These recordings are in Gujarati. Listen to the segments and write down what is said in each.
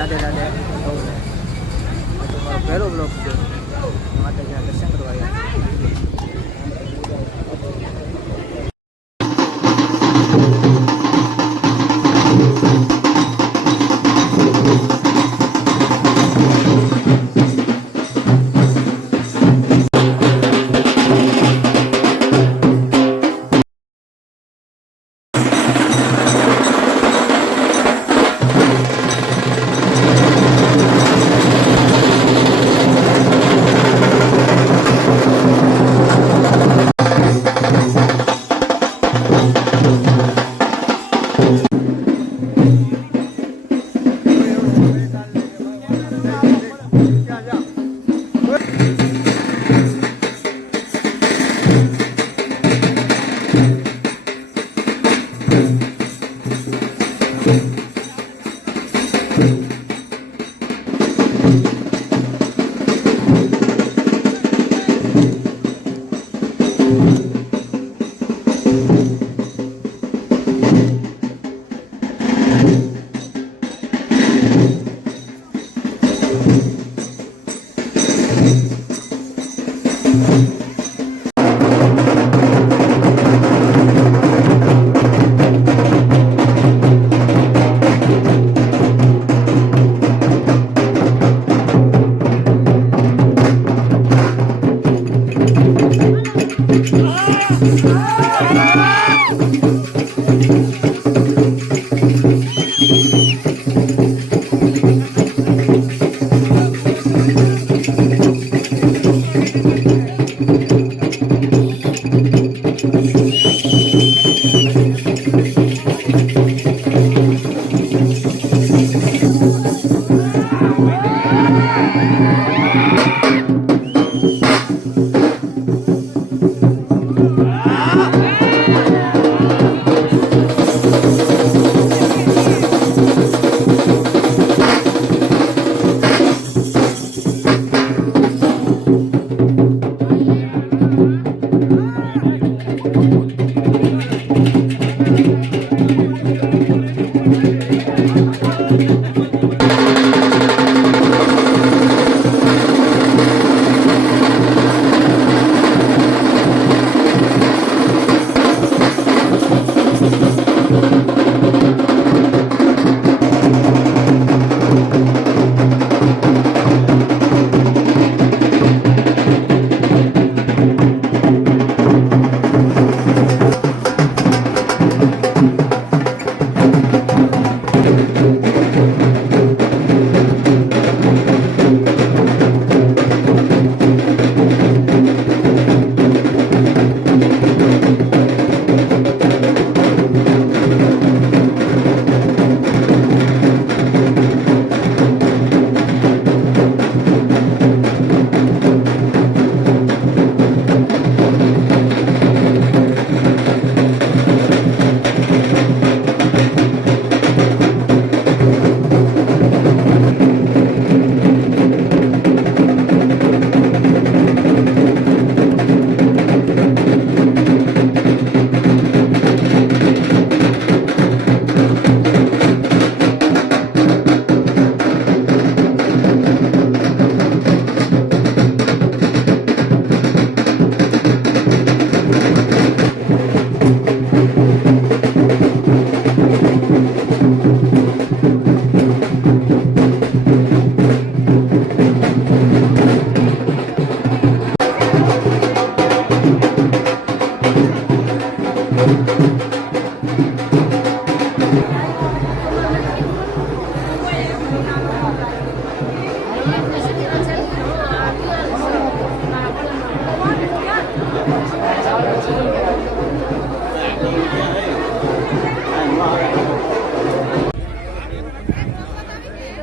રાધે રાધે સૌને. તો મારો પહેલો બ્લોગ છે, માતાજીના દર્શન કરવા આવ્યા.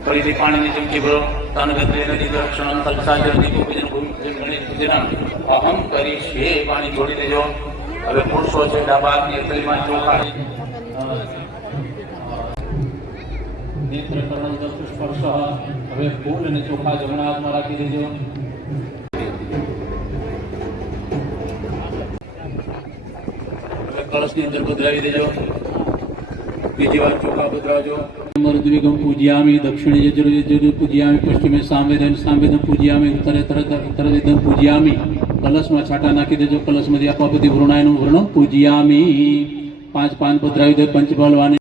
फरीથી પાણીની ચમચી ભરો તાનગત્રે નદી દક્ષિણ તલસાજર દીપો પૂજન ભૂમિ ગણેશ પૂજન અહમ કરીશે પાણી જોડી દેજો. હવે પુરુષો છે ડાબા હાથની અથડીમાં ચોખાડી નેત્ર કર્ણ પુષ્પર્શ. હવે ફૂલ અને ચોખા જમણા હાથમાં રાખી દેજો. હવે કળશની અંદર પધરાવી દેજો. બીજી વાર ચોખા પધરાવજો. मरुद्विगं पूजयामि, दक्षिणे यजुर्वेदं पूजयामि, पश्चिमे सामवेदं पूजयामि, उत्तरे उत्तरवेदं पूजयामि। कलशમાં છાટા નાખી દેજો. કલશમાંથી અપાપતિ વૃણાયનું વર્ણો પૂજયામિ. 5 પાન પધરાવી દે પંચબલ વાને.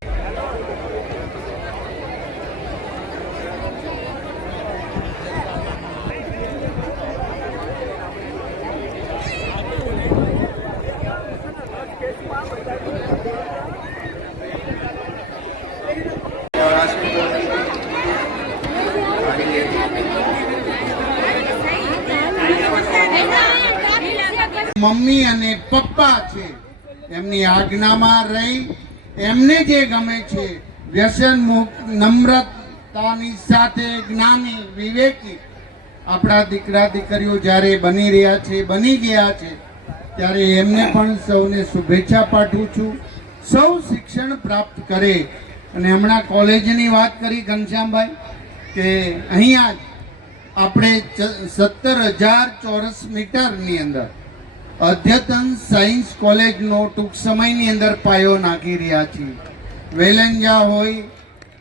મમ્મી અને પપ્પા છે એમની આજ્ઞામાં રહી એમને જે ગમે છે વ્યસન મુક્ત નમ્રતાની સાથે જ્ઞાની વિવેકી આપણા દીકરા દીકરીઓ જ્યારે બની રહ્યા છે બની ગયા છે ત્યારે એમને પણ સૌને શુભેચ્છા પાઠવું છું. સૌ શિક્ષણ પ્રાપ્ત કરે. અને હમણાં કોલેજની વાત કરી ઘનશ્યામભાઈ કે અહીંયા જ આપણે 17,000 ચોરસ મીટરની અંદર અદ્યતન સાયન્સ કોલેજનો ટૂંક સમયની અંદર પાયો નાખી રહ્યા છીએ. વેલંજા હોય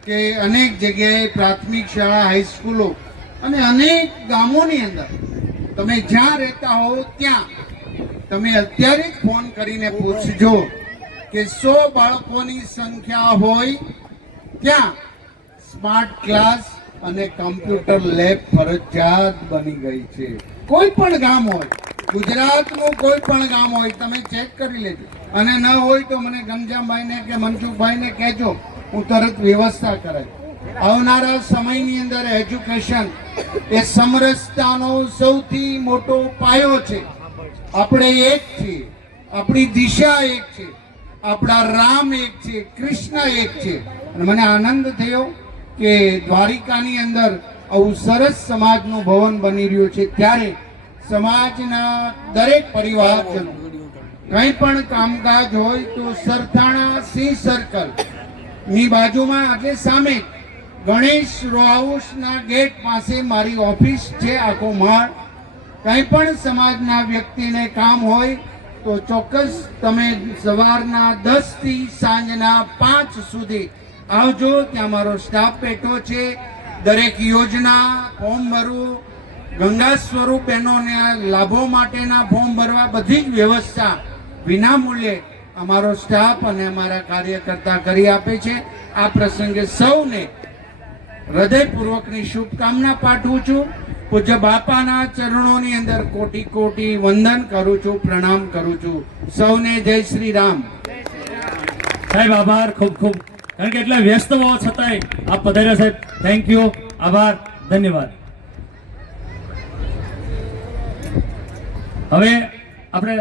કે અનેક જગ્યાએ પ્રાથમિક શાળા હાઈસ્કૂલો અને અનેક ગામોની અંદર તમે જ્યાં રહેતા હો ત્યાં તમે અત્યારે જ ફોન કરીને પૂછજો કે 100 બાળકોની સંખ્યા હોય ત્યાં સ્માર્ટ ક્લાસ અને કમ્પ્યુટર લેબ ફરજિયાત બની ગઈ છે. કોઈ પણ ગામ હોય, ગુજરાતનું કોઈ પણ ગામ હોય, તમે ચેક કરી લેજો. અને ન હોય તો મને ઘનશ્યામભાઈને કે મનસુખભાઈને કહેજો, હું તરત વ્યવસ્થા કરાય. આવનારા સમયની અંદર એજ્યુકેશન એ સમરસતાનો સૌથી મોટો પાયો છે. આપણે એક છીએ, આપણી દિશા એક છે, આપણા રામ એક છે, કૃષ્ણ એક છે. અને મને આનંદ થયો કે દ્વારિકાની અંદર આવું સરસ સમાજનું ભવન બની રહ્યું છે. ત્યારે સમાજના દરેક પરિવારજનો કંઈ પણ કામકાજ હોય તો સરથાણા સિંહ સર્કલ ની બાજુમાં એટલે સામે ગણેશ રો હાઉસના ગેટ પાસે મારી ઓફિસ છે. આખો માળ. કંઈ પણ સમાજના વ્યક્તિને કામ હોય તો ચોક્કસ તમે સવારના 10 થી સાંજના 5 સુધી આવજો. ત્યાં મારો સ્ટાફ બેઠો છે. દરેક યોજના ફોર્મ ભરવું, ગંગા સ્વરૂપ બહેનોને લાભો માટેના ફોર્મ ભરવા, બધી જ વ્યવસ્થા વિનામૂલ્યે અમારો સ્ટાફ અને અમારા કાર્યકર્તા કરી આપે છે. આ પ્રસંગે સૌને હૃદયપૂર્વકની શુભકામના પાઠવું છું. પૂજ્ય બાપાના ચરણોની અંદર કોટી કોટી વંદન કરું છું, પ્રણામ કરું છું. સૌને જય શ્રી રામ. સાહેબ આભાર, ખૂબ ખૂબ. કારણ કે એટલા વ્યસ્ત હોવા છતાંય આપ પધાર્યા સાહેબ. થેન્ક યુ, આભાર, ધન્યવાદ. હવે આપણે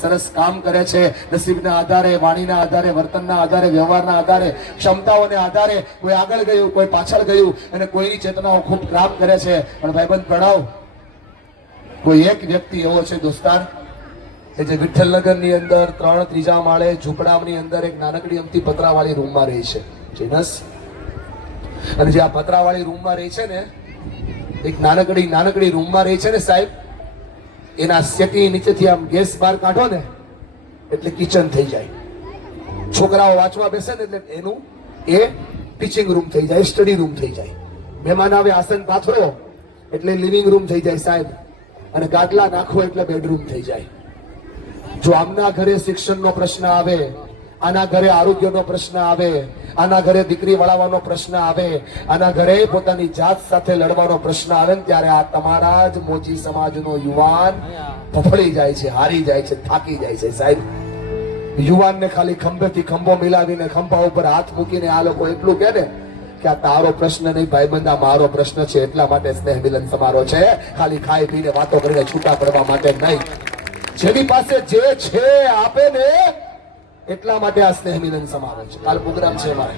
સરસ કામ કરે છે. નસીબના આધારે, વાણીના આધારે, વર્તનના આધારે, વ્યવહારના આધારે, ક્ષમતાઓના આધારે કોઈ આગળ ગયું, કોઈ પાછળ ગયું અને કોઈની ચેતનાઓ ખૂબ કામ કરે છે. પણ ભાઈબંધ પ્રણાવ, કોઈ એક વ્યક્તિ એવો છે દોસ્તાર કે જે વિઠ્ઠલનગરની અંદર 3 ત્રીજા માળે ઝૂંપડાની અંદર એક નાનકડી અમથી પતરાવાળી રૂમમાં રહી છે. જીનસ. અને જે આ પતરાવાળી રૂમમાં રહી છે ને, એક નાનકડી રૂમમાં રહી છે ને સાહેબ, એના સેટી નીચેથી આમ ગેસ બહાર કાઢો ને એટલે કિચન થઈ જાય. છોકરાઓ વાંચવા બેસે ને એટલે એનું એ ટીચિંગ રૂમ થઈ જાય, સ્ટડી રૂમ થઈ જાય. મહેમાન આવે આસન પાથરો એટલે લિવિંગ રૂમ થઈ જાય સાહેબ. અને ગાદલા નાખો એટલે બેડરૂમ થઈ જાય. જો આમના ઘરે શિક્ષણનો પ્રશ્ન આવે, આના ઘરે આરોગ્યનો પ્રશ્ન આવે, આના ઘરે દીકરી વળાવવાનો પ્રશ્ન આવે, આના ઘરે પોતાની જાત સાથે લડવાનો પ્રશ્ન આવે ને ત્યારે આ તમારા જ મોચી સમાજનો યુવાન ફફળી જાય છે, હારી જાય છે, થાકી જાય છે સાહેબ. યુવાનને ખાલી ખંભેથી ખંભો મિલાવીને ખંભા ઉપર હાથ મૂકીને આ લોકો એટલું કહે ને કે આ તારો પ્રશ્ન નહીં ભાઈબંધ, આ મારો પ્રશ્ન છે. એટલા માટે સ્નેહ મિલન સમારોહ છે, ખાલી ખાઈ પીને વાતો કરીને છૂટા પડવા માટે નહીં. જેની પાસે જે છે આપે ને, એટલા માટે આ સ્નેહ મિલન સમારોહ છે. કાલ પ્રોગ્રામ છે મારે.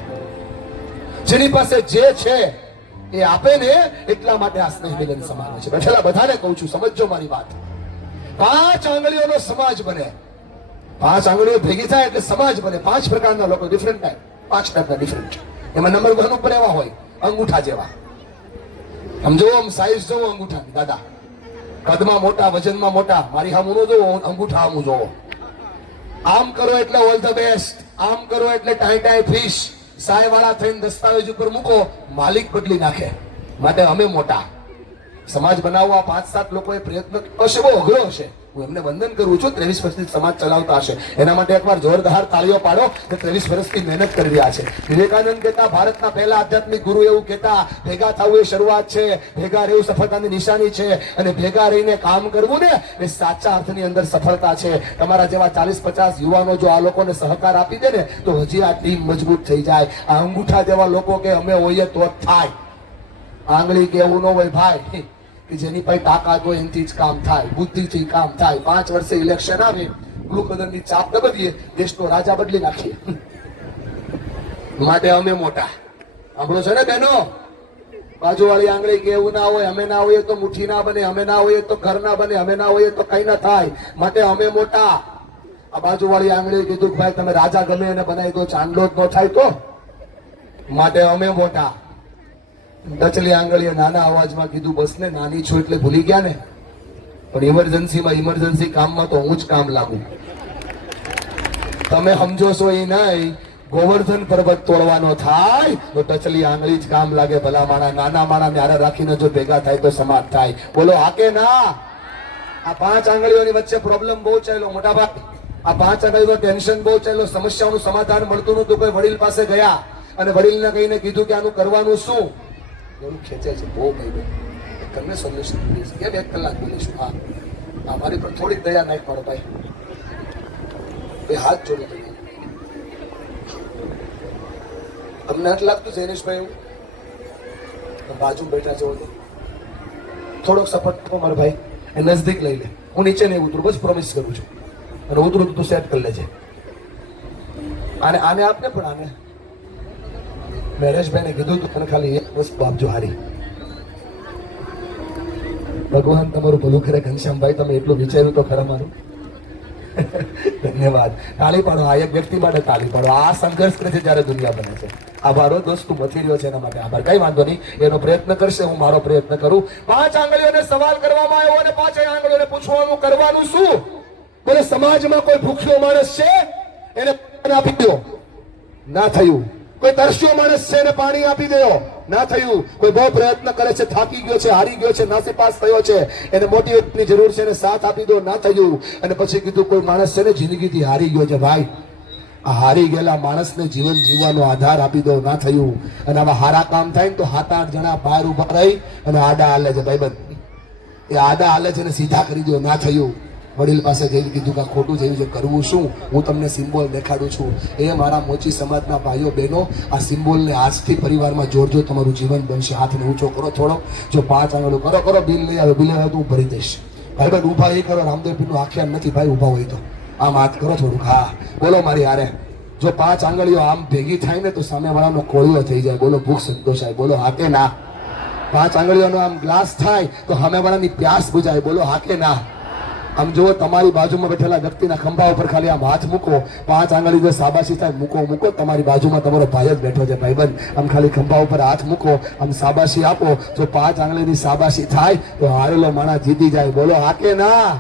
જેની પાસે જે છે એ આપે ને, એટલા માટે આ સ્નેહ મિલન સમારોહ છે. બેઠેલા બધાને કહું છું, સમજજો મારી વાત. 5 આંગળીઓનો સમાજ બને. 5 આંગળીઓ ભેગી થાય એટલે સમાજ બને. 5 પ્રકારના લોકો, ડિફરન્ટ ટાઈપ, 5 ટાઈપના ડિફરન્ટ. એમાં નંબર 1 ઉપર એવા હોય અંગૂઠા જેવા. સમજો, આમ સાઈઝ જોવો અંગૂઠાની દાદા, કદમાં મોટા, વજનમાં મોટા. મારી સામું ન જોવો, અંગૂઠા સામું જોવો. આમ કરો એટલે ઓલ ધ બેસ્ટ, આમ કરો એટલે ટાઈ ટાઈ ફિશ. સાય વાળા થઈને દસ્તાવેજ ઉપર મૂકો, માલિક બદલી નાખે. માટે અમે મોટા. સમાજ બનાવવા 5-7 લોકોએ પ્રયત્ન હશે, બહુ અઘરો હશે. હું એમને વંદન કરું છું. 23 વર્ષથી સમાજ ચલાવતા હશે. એના માટે એકવાર જોરદાર તાળીઓ પાડો કે 23 વર્ષથી મહેનત કરી રહ્યા છે. વિવેકાનંદ કહેતા, ભારતના પહેલા આધ્યાત્મિક ગુરુ એવું કહેતા, ભેગા થવું એ શરૂઆત છે, ભેગા રહેવું સફળતાની નિશાની છે, અને ભેગા રહીને કામ કરવું ને એ સાચા અર્થની અંદર સફળતા છે. તમારા જેવા 40-50 યુવાનો જો આ લોકોને સહકાર આપી દે ને, તો હજી આ ટીમ મજબૂત થઈ જાય. આ અંગૂઠા જેવા લોકો કે અમે હોઈએ તો જ થાય. આંગળી કે એવું ન હોય ભાઈ કે જેની પાસે તાકાત હોય એનાથી જ કામ થાય, બુદ્ધિથી કામ થાય. 5 વર્ષે ઇલેક્શન આવે, બ્લુ કલરની ચાપ દબાવીએ, દેશનો રાજા બદલી નાખીએ. માટે અમે મોટા. સાંભળો છે ને બહેનો? બાજુવાળી આંગળી કે એવું ના હોય, અમે ના હોઈએ તો મુઠ્ઠી ના બને, અમે ના હોઈએ તો ઘર ના બને, અમે ના હોઈએ તો કઈ ના થાય. માટે અમે મોટા. આ બાજુવાળી આંગળી કીધું કે ભાઈ તમે રાજા ગમે એને બનાવી દો, ચાંદલો જ ન થાય તો. માટે અમે મોટા. ટચલી આંગળીએ નાના અવાજમાં કીધું બસ ને, નાની છું એટલે ભૂલી ગયા ને. પણ ઇમરજન્સી કામમાં તો હું જ કામ લાગુ. તમે સમજો છો એ નહીં. ગોવર્ધન પર્વત તોડવાનો થાય તો ટચલી આંગળી જ કામ લાગે. ભલા માણા, નાના માણા ન્યારે રાખીને જો ભેગા થાય તો સમાજ થાય. બોલો હા કે ના? આ 5 આંગળીઓની વચ્ચે પ્રોબ્લેમ બહુ ચાલ્યો મોટા ભાઈ. આ 5 આંગળીનો ટેન્શન બહુ ચાલ્યો. સમસ્યાઓનું સમાધાન મળતું નતું. કોઈ વડીલ પાસે ગયા અને વડીલને કહીને કીધું કે આનું કરવાનું શું? ખેંચે છે બહુ ભાઈ, તમને સોલ્યુશન પ્લીઝ. કેમ 1 કલાક બોલીશું? હા, મારી પર થોડીક દયા નાખ મારો ભાઈ. એ હાથ જોડે તમને નથી લાગતું જૈનેશભાઈ એવું બાજુ બેઠા છો? થોડોક સપોર્ટ આપો મારા ભાઈ, એ નજદીક લઈ લે. હું નીચે નહીં ઉતરું, બસ પ્રોમિસ કરું છું. અને ઉતરું તો તું સેટ કરી લેજે. આને આપને પણ આને નરેશભાઈને કીધું તું તને ખાલી એક વસ્તુ આપજો હારી. ભગવાન તમારું ભલું કરે ઘનશ્યામભાઈ, તમે એટલું વિચાર્યું તો ખરા મારું. ધન્યવાદ. તાળી પાડો આ એક વ્યક્તિ માટે, તાળી પાડો. આ સંઘર્ષ કરે છે જ્યારે દુનિયા બને છે. આભારો દોસ્ત, તું મથી રહ્યો છે એના માટે આભાર. કઈ વાંધો નહીં, એનો પ્રયત્ન કરશે, હું મારો પ્રયત્ન કરું. 5 આંગળીઓને સવાલ કરવામાં આવ્યો અને 5 આંગળીઓને પૂછવાનું કરવાનું શું? બોલે સમાજમાં કોઈ ભૂખ્યો માણસ છે એને આપી દો, ના થયું. કોઈ તરસ્યો માણસ છે એને પાણી આપી દો, ના થયું. કોઈ બહુ પ્રયત્ન કરે છે, થાકી ગયો છે, હારી ગયો છે, નાસીપાસ થયો છે, એને મોટિવેટની જરૂર છે, એને સાથ આપી દો, ના થયું. અને પછી કીધું કોઈ માણસ છે ને જિંદગીથી હારી ગયો છે ભાઈ, આ હારી ગયેલા માણસને જીવન જીવવાનો આધાર આપી દો, ના થયું. અને આવા હારા કામ થાય ને તો 7-8 જણા બહાર ઉભા રહી અને આડા હાલે છે ભાઈબંધ. એ આડા હાલે છે ને સીધા કરી દો, ના થયું. વડીલ પાસે જઈને કીધું કે ખોટું થયું છે, કરવું શું? હું તમને સિમ્બોલ દેખાડું છું. એ મારા મોચી સમાજના ભાઈઓ બહેનો, આ સિમ્બોલને આજથી પરિવારમાં જોડજો, તમારું જીવન બનશે. હાથને ઊંચો કરો થોડો. જો 5 આંગળો કરો, બિલ લઈ આવે, બિલ આવે તો હું ભરી દઈશ. ભાઈબંધ ઉભા એ કરો, રામદેવ પીરનું આખ્યાન નથી ભાઈ, ઉભા હોય તો આમ હાથ કરો થોડુંક. હા બોલો મારી હારે. જો 5 આંગળીઓ આમ ભેગી થાય ને તો સામેવાળાનો કોળિયો થઈ જાય. બોલો ભૂખ સંતોષાય. બોલો હા કે ના? 5 આંગળીઓનો આમ ગ્લાસ થાય તો સામેવાળાની પ્યાસ બુજાય. બોલો હા કે ના? આમ જો તમારી બાજુમાં બેઠેલા વ્યક્તિના ખંભા ઉપર ખાલી આમ હાથ મૂકો, 5 આંગળી જો સાબાસી થાય, મૂકો. તમારી બાજુમાં તમારો ભાઈ જ બેઠો છે ભાઈબંધ. આમ ખાલી ખંભા ઉપર હાથ મૂકો, આમ સાબાસી આપો. જો 5 આંગળીની સાબાસી થાય તો હારેલો માણસ જીતી જાય. બોલો હા કે ના?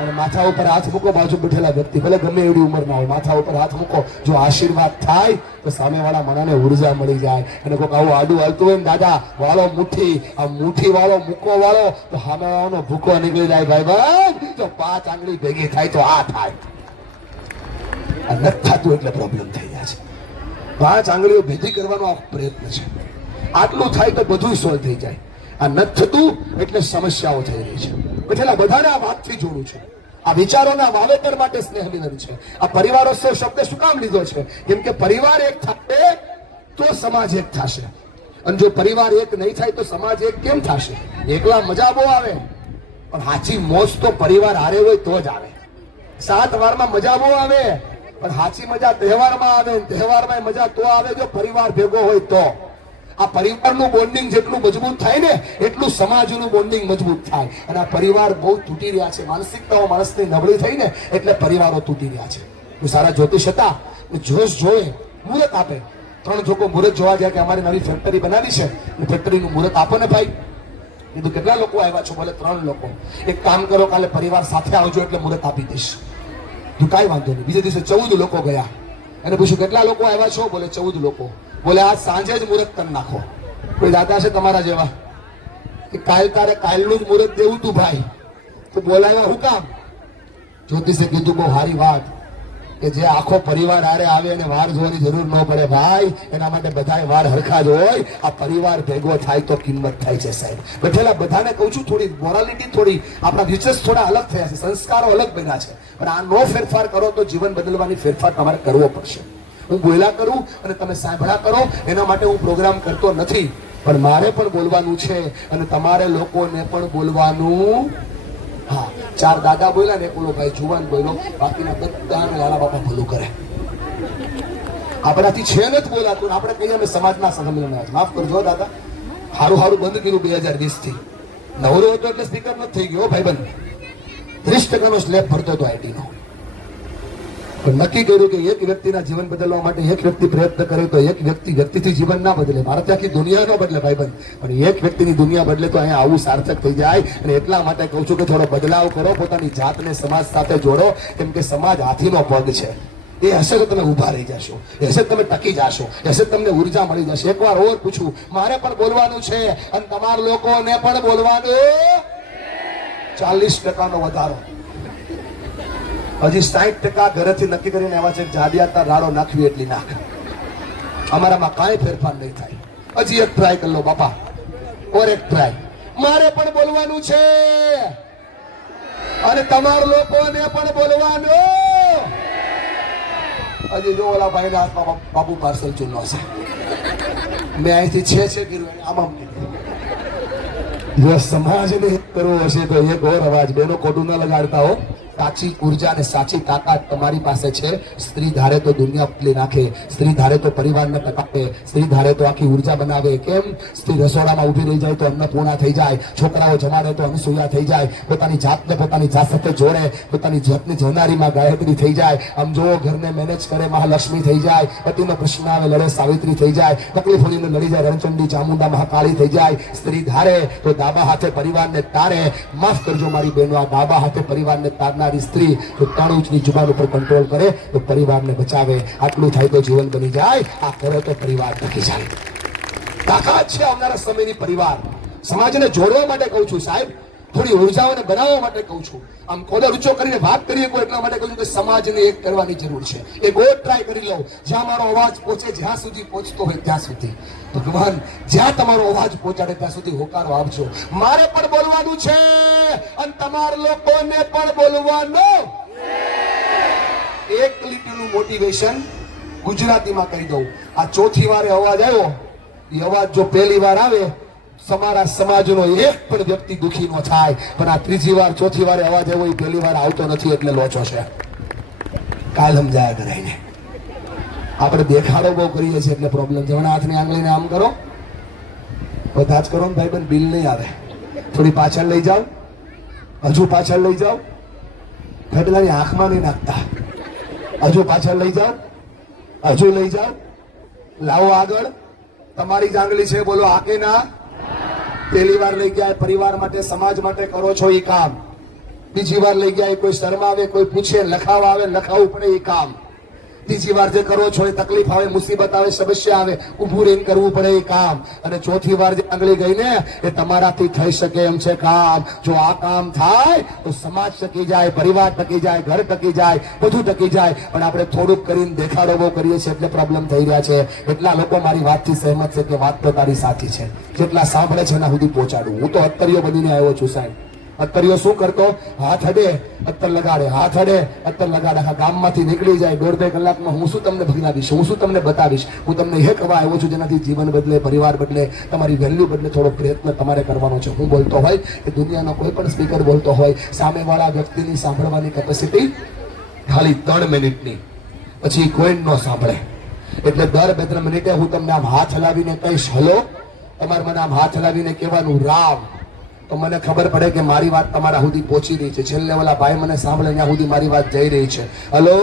અને માથા ઉપર હાથ મૂકો, બાજુ બેઠેલા વ્યક્તિ ભલે ગમે એવડી ઉંમરના હોય, માથા ઉપર હાથ મૂકો. જો આશીર્વાદ થાય તો સામેવાળા માણસને ઉર્જા મળી જાય. અને કોઈક આવું આડું હાલતું હોય ને દાદા, વાળો મુઠ્ઠી, આ મુઠ્ઠી વાળો મૂકો વાળો તો સામેવાળાનો ભૂકો નીકળી જાય ભાઈ. જો 5 આંગળી ભેગી થાય તો આ થાય. આ નથી થતું એટલે પ્રોબ્લેમ થઈ જાય છે. 5 આંગળીઓ ભેગી કરવાનો આ પ્રયત્ન છે. આટલું થાય તો બધું સોલ્વ થઈ જાય. આ નથી થતું એટલે સમસ્યાઓ થઈ રહી છે. પેલા બધાને આ વાતથી જોડું છું. આ વિચારોના વાવેતર માટે સ્નેહ મિલન છે. આ પરિવારોત્સવ શબ્દ શું કામ લીધો છે? કેમ કે પરિવાર એક થશે તો સમાજ એક થશે, અને જો પરિવાર એક નહીં થાય તો સમાજ એક કેમ થશે? એકલા મજા બહુ આવે, પણ સાચી મોજ તો પરિવાર હારે હોય તો જ આવે. 7 વારમાં મજા બહુ આવે, પણ સાચી મજા તહેવારમાં આવે, તહેવારમાં મજા તો આવે જો પરિવાર ભેગો હોય તો. આ પરિવારનું બોન્ડિંગ જેટલું મજબૂત થાય ને એટલું સમાજનું બોન્ડિંગ મજબૂત થાય. અને આ પરિવાર બહુ તૂટી રહ્યા છે, માનસિકતાઓ માણસની નબળી થઈ ને એટલે પરિવારો તૂટી રહ્યા છે. હું સારા જ્યોતિષ હતા, જોશ જોવે મુહૂર્ત આપે. 3 લોકો મુહૂર્ત જોવા ગયા કે અમારી નવી ફેક્ટરી બનાવી છે, ફેક્ટરીનું મુહૂર્ત આપો ને ભાઈ. કીધું કેટલા લોકો આવ્યા છો? બોલે 3 લોકો. એક કામ કરો, કાલે પરિવાર સાથે આવજો એટલે મુહૂર્ત આપી દઈશ. તું કાંઈ વાંધો નહીં. બીજે દિવસે 14 લોકો ગયા અને પૂછ્યું કેટલા લોકો આવ્યા છો? બોલે 14 લોકો. બોલે આજ સાંજે જ મુહૂર્ત કરી નાખો. કોઈ દાદા છે તમારા જેવા કે કાલ તારે કાલનું જ મુહૂર્ત દેવું તું ભાઈ? તો બોલાવ્યા હું કામ? જ્યોતિષે કીધું બહુ સારી વાત કે જે આખો પરિવાર હારે આવે અને વાર જોવાની જરૂર ન પડે ભાઈ, એના માટે બધાય વાર હરખા જ હોય. આ પરિવાર ભેગો થાય તો કિંમત થાય છે સાહેબ. બેઠેલા બધાને કહું છું, થોડી મોરાલિટી, થોડી આપણા વિચેસ થોડા અલગ થયા છે, સંસ્કારો અલગ બન્યા છે, પણ આ નો ફેરફાર કરો તો જીવન બદલવાની ફેરફાર તમારે કરવો પડશે. હું બોલ્યા કરું અને તમે સાંભળ્યા કરો, એના માટે હું પ્રોગ્રામ કરતો નથી, પણ મારે પણ બોલવાનું છે અને તમારે લોકોને પણ બોલવાનું. હા, 4 દાદા બોલ્યા ને, ઓલો ભાઈ જુવાન બોલ્યો, બાકીના બધાને લાલા બાપા ભલું કરે. આપણાથી છે નથી બોલાતું, આપણે કહીએ અમે સમાજના સંમેલન. માફ કરજો દાદા, હારું બંધ કર્યું 2020 થી. નવરો હતો એટલે સ્પીકર નથી થઈ ગયો ભાઈબંધ. 30% સ્લેબ ભરતો હતો આઈટી નો. પણ નક્કી કર્યું કે એક વ્યક્તિના જીવન બદલવા માટે એક વ્યક્તિ પ્રયત્ન કરે તો એક વ્યક્તિથી જીવન ના બદલે, મારા આખી દુનિયા ન બદલે ભાઈબંધ, પણ એક વ્યક્તિની દુનિયા બદલે તો અહીંયા આવું સાર્થક થઈ જાય. અને એટલા માટે કહું છું કે થોડો બદલાવ કરો, પોતાની જાતને સમાજ સાથે જોડો, કેમ કે સમાજ હાથીનો પગ છે. એ હશે તો તમે ઉભા રહી જશો, એ હશે તમે ટકી જશો, એ હશે તમને ઉર્જા મળી જશે. એકવાર ઓર પૂછું, મારે પણ બોલવાનું છે અને તમારા લોકોને પણ બોલવાનું. 40% વધારો. હજી 60% ઘરેથી નક્કી કરીને આવ્યા છે, જાડિયાતા રાડો નાખવી એટલી નાખ. અમારામાં કાંઈ ફેરફાર નહીં થાય. હજી એક ટ્રાય કરી લો બાપા, ઓર એક ટ્રાય. મારે પણ બોલવાનું છે અને તમારા લોકોને પણ બોલવાનું. હજી જો ઓલા ભાઈના હાથમાં બાબુ પાર્સલ ચૂનો છે, મેં અહીંથી છે કર્યું આમ જો સમાજને કરવો હશે તો એક ઓર અવાજ. બેનો ખોટું ન લગાડતા હો. સાચી ઉર્જા અને સાચી તાકાત તમારી પાસે છે. સ્ત્રી ધારે તો દુનિયા બદલી નાખે, સ્ત્રી ધારે તો પરિવારને ટકાવે, સ્ત્રી ધારે તો આખી ઉર્જા બનાવે. કેમ? સ્ત્રી રસોડામાં ઊભી રહી જાય તો અન્નપૂર્ણા થઈ જાય, છોકરાઓ જમાડે તો અનસૂયા થઈ જાય, પોતાની જાતને પોતાની જાત સાથે જોડે, પોતાની જાતને જોનારીમાં ગાયત્રી થઈ જાય. આમ જો ઘરને મેનેજ કરે મહાલક્ષ્મી થઈ જાય, પતિનો કૃષ્ણ આવે લડે સાવિત્રી થઈ જાય, તકલીફ હોઈને લડી જાય રણચંડી ચામુંડા મહાકાળી થઈ જાય. સ્ત્રી ધારે તો ડાબા હાથે પરિવારને તારે. માફ કરજો મારી બહેનો, આ ડાબા હાથે પરિવારને તારનારી સ્ત્રી તો 3 ઇંચની જુબાન ઉપર કંટ્રોલ કરે તો પરિવારને બચાવે. આટલું થાય તો જીવન બની જાય. આ કરે તો પરિવાર ટકી જાય. તાકાત છે આવનારા સમયની પરિવાર. સમાજને જોડવા માટે કહું છું સાહેબ, થોડી ઉર્જાઓને બનાવવા માટે કહું છું. આમ કોલર ઊંચો કરીને વાત કરીએ કોઈ એટલા માટે કહું છું કે સમાજને એક કરવાની જરૂર છે. એક ઓર ટ્રાય કરી લો, જ્યાં મારો અવાજ પહોંચે, જ્યાં સુધી પહોંચતો હોય ત્યાં સુધી. ભગવાન જ્યાં તમારો અવાજ પહોંચાડે ત્યાં સુધી હોકારો આપજો. મારે પણ બોલવાનું છે અને તમારા લોકોને પણ બોલવાનું. એક લીટીનું મોટિવેશન ગુજરાતીમાં કહી દઉં. આ ચોથી વારે અવાજ આવ્યો, એ અવાજ જો પહેલી વાર આવે તમારા સમાજનો એક પણ વ્યક્તિ દુખી ન થાય, પણ આ ત્રીજી વાર ચોથી વારે અવાજ આવ્યો એ પહેલી વાર આવતો નથી એટલે લોચો છે. કાલ સમજાયા કરાઈને આપણે દેખાડો બહુ કરીએ છીએ એટલે પ્રોબ્લેમ છે. હાથની આંગળીને આમ કરો, બધા જ કરો ને ભાઈબંધ, બિલ નહીં આવે. થોડી પાછળ લઈ જાઓ, હજુ પાછળ લઈ જાઓ, ઘટલાની આંખમાં નહીં નાખતા. હજુ પાછળ લઈ જાઓ, હજુ લઈ જાઓ, લાવો આગળ. તમારી જ આંગળી છે, બોલો આ કે ના. પહેલી વાર લઈ ગયા પરિવાર માટે સમાજ માટે કરો છો એ કામ. બીજી વાર લઈ ગયા કોઈ શરમાવે, કોઈ પૂછે, લખાવા આવે, લખાવવું પડે એ કામ. ત્રીજી વાર જે કરો છો એ તકલીફ આવે, મુસીબત આવે, સમસ્યા આવે, ઊભું રહીને કરવું પડે એ કામ. અને ચોથી વાર જે આંગળી ગઈ ને એ તમારાથી થઈ શકે એમ છે કામ. જો આ કામ થાય તો સમાજ ટકી જાય, પરિવાર ટકી જાય, ઘર ટકી જાય, બધું ટકી જાય. પણ આપણે થોડુંક કરીને દેખાડો બહુ કરીએ છીએ એટલે પ્રોબ્લેમ થઈ રહ્યા છે. એટલા લોકો મારી વાતથી સહેમત છે કે વાત તો તારી સાચી છે. જેટલા સાંભળે છે એના સુધી પહોંચાડું. હું તો અત્તરીઓ બનીને આવ્યો છું સાહેબ. અત્તરિયો શું કરતો? હાથ અડે અત્તર લગાડે, હાથ અડે અત્તર લગાડે. આખા ગામમાંથી નીકળી જાય. 1.5 કલાકમાં હું શું તમને ભગનાવીશ, હું શું તમને બતાવીશ. હું તમને એ કહેવા આવ્યો છું જેનાથી જીવન બદલે, પરિવાર બદલે, તમારી વેલ્યુ બદલે. થોડો પ્રયત્ન તમારે કરવાનો છે. હું બોલતો હોય કે દુનિયાનો કોઈ પણ સ્પીકર બોલતો હોય, સામેવાળા વ્યક્તિની સાંભળવાની કેપેસિટી ખાલી 3 મિનિટની, પછી કોઈ ન સાંભળે. એટલે દર 2-3 મિનિટે હું તમને આમ હાથ હલાવીને કહીશ હલો, તમારે મને આમ હાથ હલાવીને કહેવાનું રામ, તો મને ખબર પડે કે મારી વાત તમારા સુધી પહોંચી રહી છે. છેલ્લે ઓલા ભાઈ મને સાંભળે ત્યાં સુધી મારી વાત જઈ રહી છે. હલો,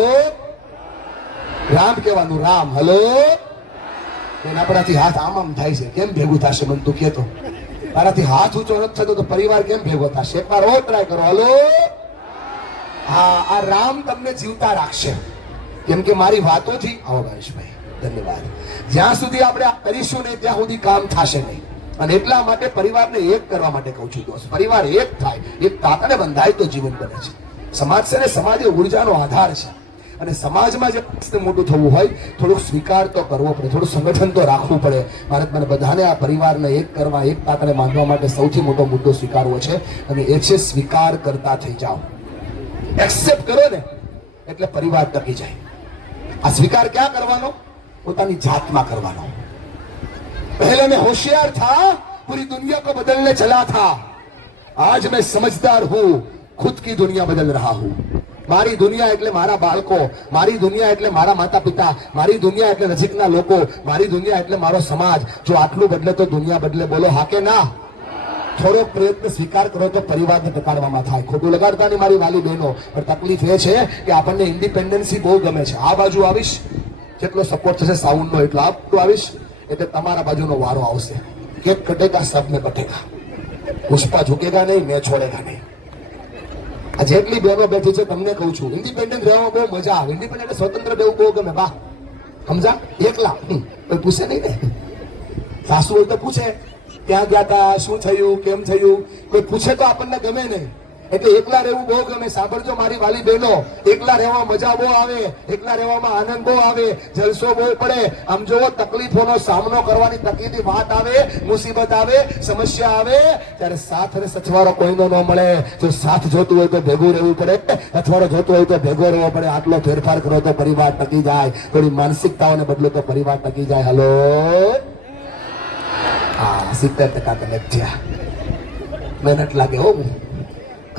રામ કહેવાનું, રામ, હલો. આપણાથી હાથ આમ થાય છે, કેમ ભેગું થશે? મને તું કહેતો, તારાથી હાથ ઊંચો નથી થતો તો પરિવાર કેમ ભેગો થશે? એકવાર ઓ ટ્રાય કરો, હલો. હા, આ રામ તમને જીવતા રાખશે, કેમ કે મારી વાતોથી. આવો ભાઈ, ધન્યવાદ. જ્યાં સુધી આપણે આ કરીશું ને ત્યાં સુધી કામ થશે નહીં. અને એટલા માટે પરિવારને એક કરવા માટે કહું છું દોસ્ત. પરિવાર એક થાય, એક તાકાને બંધાય તો જીવન બને છે. સમાજ છે ને, સમાજ એ ઉર્જાનો આધાર છે. અને સમાજમાં જે મોટું થવું હોય થોડુંક સ્વીકાર તો કરવો પડે, થોડું સંગઠન તો રાખવું પડે. મારે મને બધાને આ પરિવારને એક કરવા, એક તાકાને બાંધવા માટે સૌથી મોટો મુદ્દો સ્વીકારવો છે. અને એ છે સ્વીકાર કરતા થઈ જાઓ. એક્સેપ્ટ કરો ને એટલે પરિવાર ટકી જાય. આ સ્વીકાર ક્યાં કરવાનો? પોતાની જાતમાં કરવાનો. पहले मैं होशियार था, पूरी दुनिया को बदलने चला था. आज मैं समझदार हूं, खुद की दुनिया बदल रहा हूं. मारी दुनिया એટલે મારા બાળકો, મારી દુનિયા એટલે મારા માતા પિતા, મારી દુનિયા એટલે નજીકના લોકો, મારી દુનિયા એટલે મારો સમાજ. જો આટલું બદલે તો દુનિયા બદલે. બોલો હા કે ના? થોડો પ્રયત્ન સ્વીકાર કરો તો પરિવારને ટકાડવામાં થાય. ખોટું લગાડતા નહીં મારી વાલી બહેનો, પણ તકલીફ એ છે કે આપણને ઇન્ડિપેન્ડન્સી બહુ ગમે છે. આ બાજુ આવીશ જેટલો સપોર્ટ થશે સાઉન્ડનો એટલો આ બાજુ આવીશ એટલે તમારા બાજુનો વારો આવશે. કેક કટેગા સબ में कटेगा, પુષ્પા ઝુકેગા નહીં, મેં છોડેગા નહીં. આ જેટલી બહેનો બેઠી છે તમને કહું છું, ઇન્ડિપેન્ડન્ટ રહેવામાં બહુ મજા આવે. ઇન્ડિપેન્ડન્ટ સ્વતંત્ર રહેવું બહુ ગમે. બા સમજા? એકલા કોઈ પૂછે નહીં ને. સાસુ હોય તો પૂછે ક્યાં ગયા હતા, શું થયું, કેમ થયું. કોઈ પૂછે તો આપણને ગમે નહીં. એટલે એકલા રહેવું બહુ ગમે. સાંભળજો મારી વાલી બહેનો, એકલા રહેવામાં મજા બહુ આવે, એકલા રહેવામાં આનંદ બહુ આવે, જલસો બહુ પડે. આમ જો તકલીફોનો સામનો કરવાની તકલીફની વાત આવે, મુસીબત આવે, સમસ્યા આવે, ત્યારે સાથ અને સથવારો કોઈનો ન મળે. જો સાથ જોતું હોય તો ભેગું રહેવું પડે, અથવારો જોતું હોય તો ભેગો રહેવો પડે. આટલો ફેરફાર કરો તો પરિવાર ટકી જાય. થોડી માનસિકતાઓને બદલો તો પરિવાર ટકી જાય. હલો, હા, 70% કનેક્ટ થયા. મહેનત લાગે હો,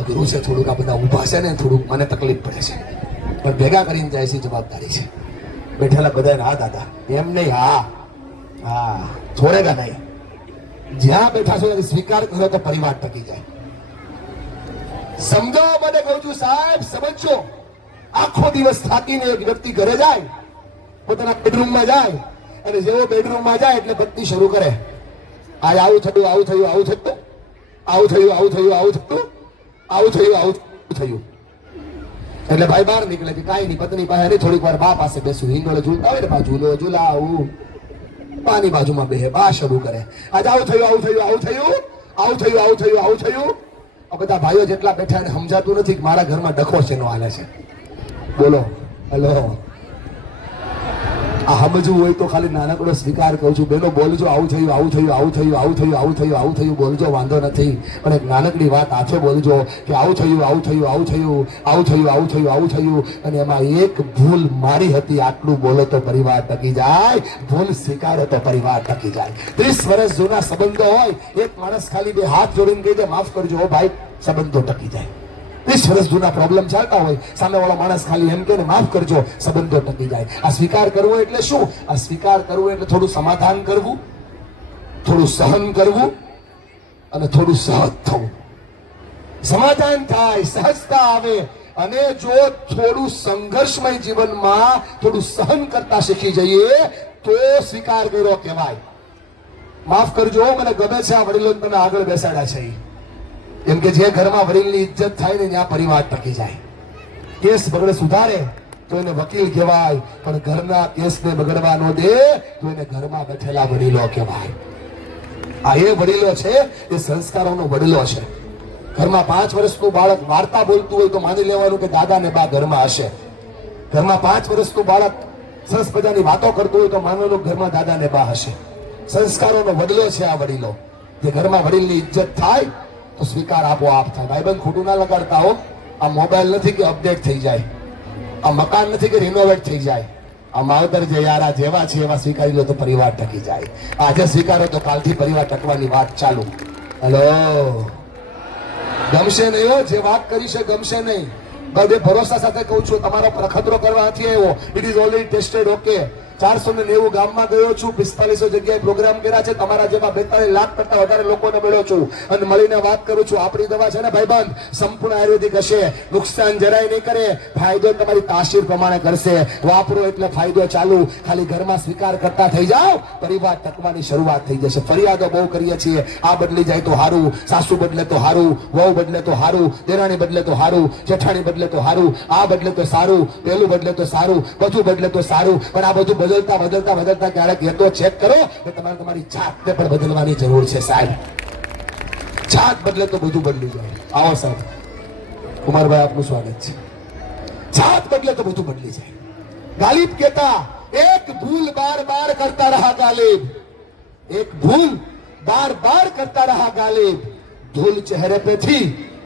અઘરું છે થોડુંક. આ બધા ઊભા છે ને, થોડુંક મને તકલીફ પડે છે, પણ ભેગા કરીને જાય છે, જવાબદારી છે. બેઠેલા બધા હા દાદા એમ નહીં, હા હા, છોડેગા નહીં. જ્યાં બેઠા છો ત્યારે સ્વીકાર કરો તો પરિવાર ટકી જાય. સમજાવવા માટે કહું છું સાહેબ, સમજો. આખો દિવસ થાકીને એક વ્યક્તિ ઘરે જાય, પોતાના બેડરૂમમાં જાય, અને જેવો બેડરૂમમાં જાય એટલે બત્તી શરૂ કરે. આ આવું થયું, આવું થયું, આવું થયું, આવું થયું, આવું થયું, આવું થયું, આવું થયું, આવું થયું. એટલે ભાઈ બહાર નીકળે કે કાંઈ નહીં, પત્ની પાસે થોડીક વાર બા પાસે બેસું. હિંડોળે ઝૂલતા હોય ને, બા ઝૂલો ઝૂલાવું, બાની બાજુમાં બેહે, બા શરૂ કરે. આજે આવું થયું, આવું થયું, આવું થયું, આવું થયું, આવું થયું, આવું થયું. આ બધા ભાઈઓ જેટલા બેઠા એને સમજાતું નથી કે મારા ઘરમાં ડખો છે નો હાલે છે. બોલો હલો. આ સમજવું હોય તો ખાલી નાનકડો સ્વીકાર કરું છું. બેનો બોલજો, આવું થયું, આવું થયું, આવું થયું, આવું થયું, આવું થયું, આવું થયું, બોલજો, વાંધો નથી. પણ એક નાનકડી વાત હાથે બોલજો કે આવું થયું, આવું થયું, આવું થયું, આવું થયું, આવું થયું, આવું થયું. અને એમાં એક ભૂલ મારી હતી, આટલું બોલો તો પરિવાર ટકી જાય. ભૂલ સ્વીકારો તો પરિવાર ટકી જાય. 30 વર્ષ જૂના સંબંધો હોય, એક માણસ ખાલી 2 હાથ જોડીને કહી દે માફ કરજો હો ભાઈ, સંબંધો ટકી જાય. 30 વર્ષ જૂના પ્રોબ્લેમ ચાલતા હોય, સામેવાળો માણસ ખાલી એમ કે માફ કરજો, સંબંધો ટકી જાય. આ સ્વીકાર કરવો એટલે શું? આ સ્વીકાર કરવું એટલે થોડું સમાધાન કરવું, થોડું સહન કરવું, અને થોડું સહજ થવું. સમાધાન થાય, સહજતા આવે, અને જો થોડું સંઘર્ષમય જીવનમાં થોડું સહન કરતા શીખી જઈએ તો સ્વીકાર કર્યો કહેવાય. માફ કરજો, મને ગમે છે આ વડીલો તમે આગળ બેસાડ્યા છે. કેમ કે જે ઘરમાં વડીલની ઇજ્જત થાય ને ત્યાં પરિવાર ટકી જાય. કેસ બગડે સુધારે તો એને વકીલ કહેવાય, પણ ઘરના કેસને બગડવા ન દે તો એને ઘરમાં બેઠેલા વડીલો કહેવાય. આ એ વડીલો છે, એ સંસ્કારોનો વડીલો છે. ઘરમાં 5 વર્ષનું બાળક વાર્તા બોલતું હોય તો માની લેવાનું કે દાદા ને બા ઘરમાં હશે. ઘરમાં 5 વર્ષનું બાળક સરસ મજાની વાતો કરતું હોય તો માનવાનું ઘરમાં દાદા ને બા હશે. સંસ્કારોનો વડીલો છે આ વડીલો. જે ઘરમાં વડીલની ઇજ્જત થાય તો સ્વીકાર આપોઆપ થાય. ભાઈબંધ ખોટું ના લગાડતા હો. આ મોબાઈલ નથી કે અપડેટ થઈ જાય, આ મકાન નથી કે રિનોવેટ થઈ જાય, આ માવતર જે યાર આ જેવા છે એવા સ્વીકારી લો તો પરિવાર ટકી જાય. આજે સ્વીકારો તો કાલથી પરિવાર ટકવાની વાત ચાલુ. હલો, ગમશે નહીં હો, જે વાત કરી છે ગમશે નહીં. બધે ભરોસા સાથે કહું છું, તમારા પર અખતરો કરવા નથી આવ્યો. It is already tested. Okay, 490 ગામમાં ગયો છું, 4500 જગ્યાએ પ્રોગ્રામ કર્યા છે, તમારા જેવા 42 લાખ કરતા વધારે લોકોને મળ્યો છું અને મળીને વાત કરું છું. આપણી દવા છે ને ભાઈબંધ, સંપૂર્ણ આયુર્વેદિક હશે, નુકસાન જરાય નહીં કરે, ફાયદો તમારી તાસીર પ્રમાણે કરશે. વાપરો એટલે ફાયદો ચાલુ. ખાલી ઘરમાં સ્વીકાર કરતા થઈ જાઓ, પરિવાર ટકવાની શરૂઆત થઈ જશે. ફરિયાદો બહુ કરીએ છીએ, આ બદલી જાય તો હારું, સાસુ બદલે તો હારું, વહુ બદલે તો હારું, દેરાણી બદલે તો હારું, જેઠાણી બદલે તો હારું, આ બદલે તો સારું, પેલું બદલે તો સારું, બધું બદલે તો સારું. પણ આ બધું બદલતા બદલતા બદલતા ક્યારેક એ તો ચેક કરો કે તમારે તમારી જાતને પણ બદલવાની જરૂર છે સાહેબ. જાત બદલે તો બધું બદલી જાય. આવો સાહેબ, કુમારભાઈ આપનું સ્વાગત છે. જાત બદલે તો બધું બદલી જાય. ગાલિબ કહેતા, એક ભૂલ બાર બાર કરતા રહા ગાલિબ, એક ભૂલ बार बार करता रहा गालिब, धूल चेहरे पे थी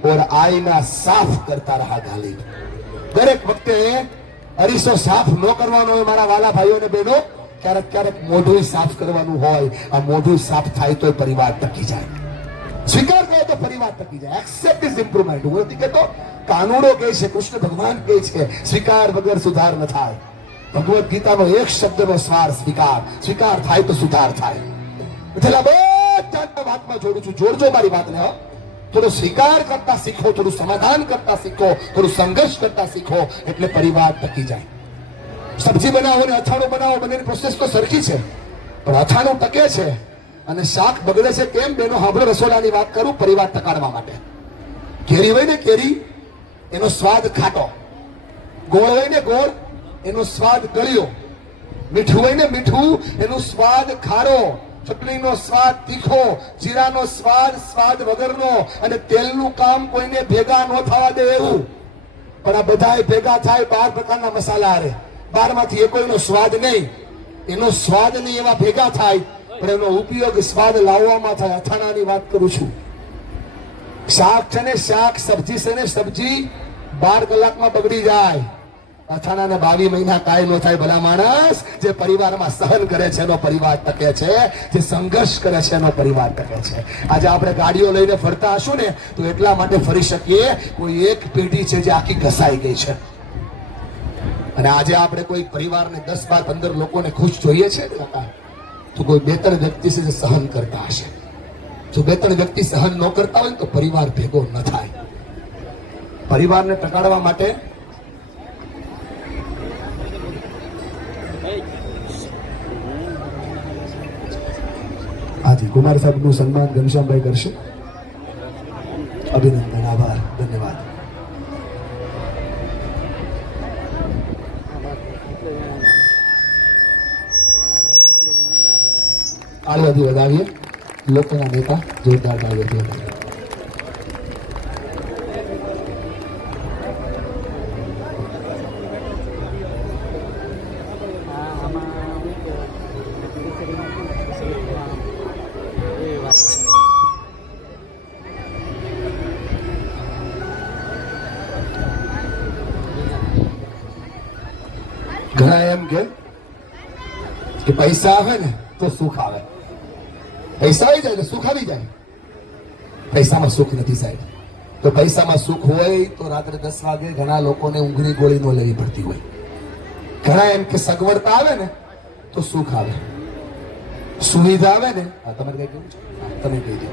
और आईना साफ करता रहा गालिब. दरेक वक्ते अरीસો સાફ ન કરવાનો હોય મારા વાલા ભાઈઓ ને બહેનો, ક્યારેક ક્યારેક મોઢું સાફ કરવાનું હોય. આ મોઢું સાફ થાય તો પરિવાર ટકી જાય. સ્વીકાર કરે તો પરિવાર ટકી જાય. Accept is improvement. હું નથી કહેતો, કાનૂનો કહે છે, કૃષ્ણ ભગવાન કહે છે, સ્વીકાર વગર સુધાર ન થાય. ભગવદ ગીતાનો એક શબ્દનો સાર સ્વીકાર. સ્વીકાર થાય તો સુધાર થાય. એટલે બધા વાતમાં જોડું છું, જોડજો મારી વાતને. થોડો સ્વીકાર કરતા શીખો, થોડું સમાધાન કરતા શીખો, થોડું સંઘર્ષ કરતા શીખો, એટલે પરિવાર ટકી જાય. સબ્જી બનાવો ને અથાણું બનાવો, બંનેની પ્રોસેસ તો સરખી છે, પણ અથાણું ટકે છે અને શાક બગડે છે કેમ? બેનો હાંભળો, રસોડાની વાત કરું, પરિવાર ટકાડવા માટે. કેરી હોય ને કેરી, એનો સ્વાદ ખાટો, ગોળ હોય ને ગોળ, એનો સ્વાદ ગળ્યો, મીઠું હોય ને મીઠું, એનો સ્વાદ ખારો, ચટણીનો સ્વાદ તીખો, જીરાનો સ્વાદ વગરનો, અને તેલનું કામ કોઈને ભેગા ન થવા દે એવું. પણ આ બધા ભેગા થાય 12 પ્રકારના મસાલા હારે, 12 માંથી એકોઈનો સ્વાદ નહીં, એનો સ્વાદ નહીં, એવા ભેગા થાય, પણ એનો ઉપયોગ સ્વાદ લાવવામાં થાય. અથાણાની વાત કરું છું. શાક છે ને શાક, સબ્જી છે ને સબ્જી 12 કલાકમાં બગડી જાય. અથાણાને 22 મહિના કાંઈ ન થાય. ભલા માણસ, જે પરિવારમાં સહન કરે છે એનો પરિવાર ટકે છે, જે સંઘર્ષ કરે છે એનો પરિવાર ટકે છે. આજે આપણે ગાડીઓ લઈને ફરતા હશું ને તો એટલા માટે ફરી શકીએ, કોઈ એક પેઢી છે જે આખી ઘસાઈ ગઈ છે. અને આજે આપણે કોઈ પરિવારને 10, 12, 15 લોકોને ખુશ જોઈએ છે ને, તો કોઈ 2-3 વ્યક્તિ છે જે સહન કરતા હશે. જો 2-3 વ્યક્તિ સહન ન કરતા હોય તો પરિવાર ભેગો ન થાય. પરિવારને ટકાડવા માટે હાજી કુમાર સાહેબનું સન્માન ઘનશ્યામભાઈ કરશે. અભિનંદન, આભાર, ધન્યવાદ. તાળીઓથી વધાવીએ લોકોના નેતા, જોરદાર તાળીઓથી વધાવીએ. ઘણા એમ કે પૈસા આવે ને તો સુખ આવે, પૈસા આવી જાય ને સુખ આવી જાય. પૈસામાં સુખ નથી સાહેબ. તો પૈસામાં સુખ હોય તો રાત્રે 10 વાગે ઘણા લોકોને ઊંઘની ગોળી ન લેવી પડતી હોય. ઘણા એમ કે સગવડતા આવે ને તો સુખ આવે, સુવિધા આવે ને, તમારે કઈ કેવું છે? તમે કહી દો.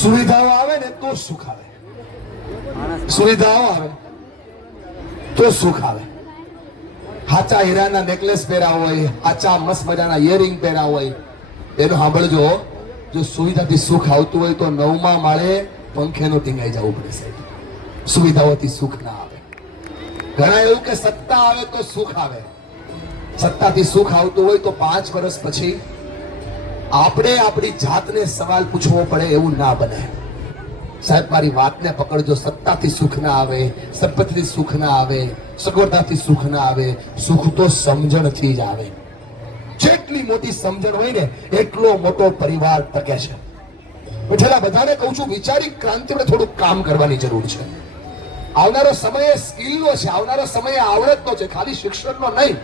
સુવિધાઓ આવે ને તો સુખ આવે, સુવિધાઓ આવે તો સુખ આવે. હાચા હીરાના નેકલેસ પહેર્યા હોય, હાચા મસ્ત મજાના ઇયરિંગ પહેર્યા હોય, એનું સાંભળજો, જો સુવિધાથી સુખ આવતું હોય તો 9મા માળે પંખેનું ટીંગાઈ જવું પડે સાહેબ. સુવિધાઓથી સુખ ના આવે. ઘણા એવું કે સત્તા આવે તો સુખ આવે. સત્તાથી સુખ આવતું હોય તો 5 વર્ષ પછી આપણે આપણી જાતને સવાલ પૂછવો પડે એવું ના બને. સાહેબ મારી વાતને પકડજો. સત્તાથી સુખ ના આવે, સંપત્તિથી સુખ ના આવે, સગવડતાથી સુખ ના આવે. સુખ તો સમજણથી જ આવે. જેટલી મોટી સમજણ હોય ને એટલો મોટો પરિવાર ટકે છે. છેલ્લા બધાને કહું છું, વિચારી ક્રાંતિ માટે થોડુંક કામ કરવાની જરૂર છે. આવનારો સમય સ્કિલનો છે, આવનારો સમય આવડતનો છે, ખાલી શિક્ષણનો નહીં.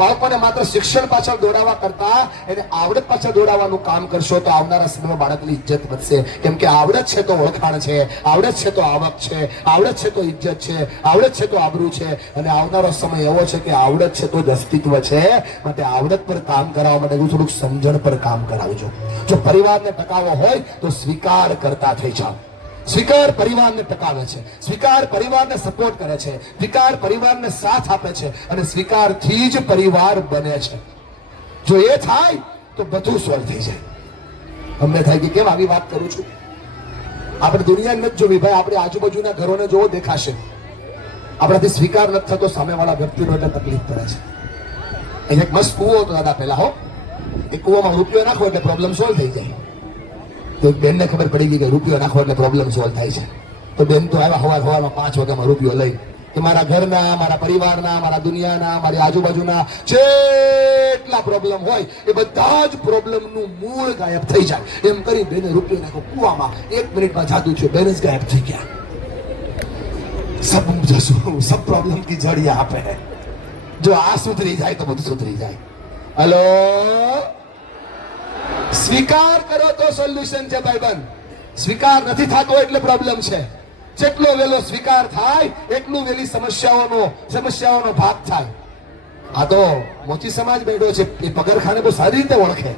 બાળકોને માત્ર શિક્ષણ પાછળ દોડાવવા કરતા એને આવડત પાછળ દોડાવવાનું કામ કરશો તો આવનારા સમયમાં બાળકની ઇજ્જત વધશે. કેમ કે આવડત છે તો ઓળખાણ છે, આવડત છે તો આવક છે, આવડત છે તો ઇજ્જત છે, આવડત છે તો આબરૂ છે. અને આવનારો સમય એવો છે કે આવડત છે તો જ અસ્તિત્વ છે. માટે આવડત પર કામ કરાવવા માટે હું થોડુંક સમજણ પર કામ કરાવજો. જો પરિવારને ટકાવવો હોય તો સ્વીકાર કરતા થઈ જાઓ. સ્વીકાર પરિવારને ટકાવે છે, સ્વીકાર પરિવારને સપોર્ટ કરે છે, સ્વીકાર પરિવારને સાથ આપે છે અને સ્વીકારથી જ પરિવાર બને છે. જો એ થાય તો બધું સોલ્વ થઈ જાય. અમને થાય કે કેમ આવી વાત કરું છું? આપણે દુનિયા નથી જોવી ભાઈ, આપણે આજુબાજુના ઘરોને જોવો દેખાશે. આપણાથી સ્વીકાર નથી થતો સામેવાળા વ્યક્તિનો એટલે તકલીફ પડે છે. એક મસ્ત કૂવો હતો દાદા પહેલા, હો, એ કૂવામાં રૂપિયો નાખો એટલે પ્રોબ્લેમ સોલ્વ થઈ જાય. તો બેનને ખબર પડી ગઈ કે રૂપિયો નાખો એટલે પ્રોબ્લેમ સોલ્વ થાય છે. તો બેન તો આવ્યા સવારમાં 5 વાગ્યામાં રૂપિયો લઈ કે મારા ઘરના, મારા પરિવારના, મારા દુનિયાના, મારી આજુબાજુના જેટલા પ્રોબ્લેમ હોય એ બધા જ પ્રોબ્લેમનું મૂળ ગાયબ થઈ જાય. એમ કરી બેને રૂપિયો નાખો કૂવામાં. 1 મિનિટમાં જાદુ છે, બેન જ ગાયબ થઈ ગયા. સબ પ્રોબ્લેમ કી જड़ यहाँ पे है. જો આ સુધરી જાય તો બધું સુધરી જાય. હલો, સ્વીકાર કરો તો સોલ્યુશન છે ભાઈબંધ. સ્વીકાર નથી થતો એટલે પ્રોબ્લેમ છે. જેટલો વેલો સ્વીકાર થાય એટલું વેલી સમસ્યાઓનો ભાગ થાય. આ તો મોચી સમાજ બેઠો છે, એ પગરખાને બહુ સારી રીતે ઓળખે.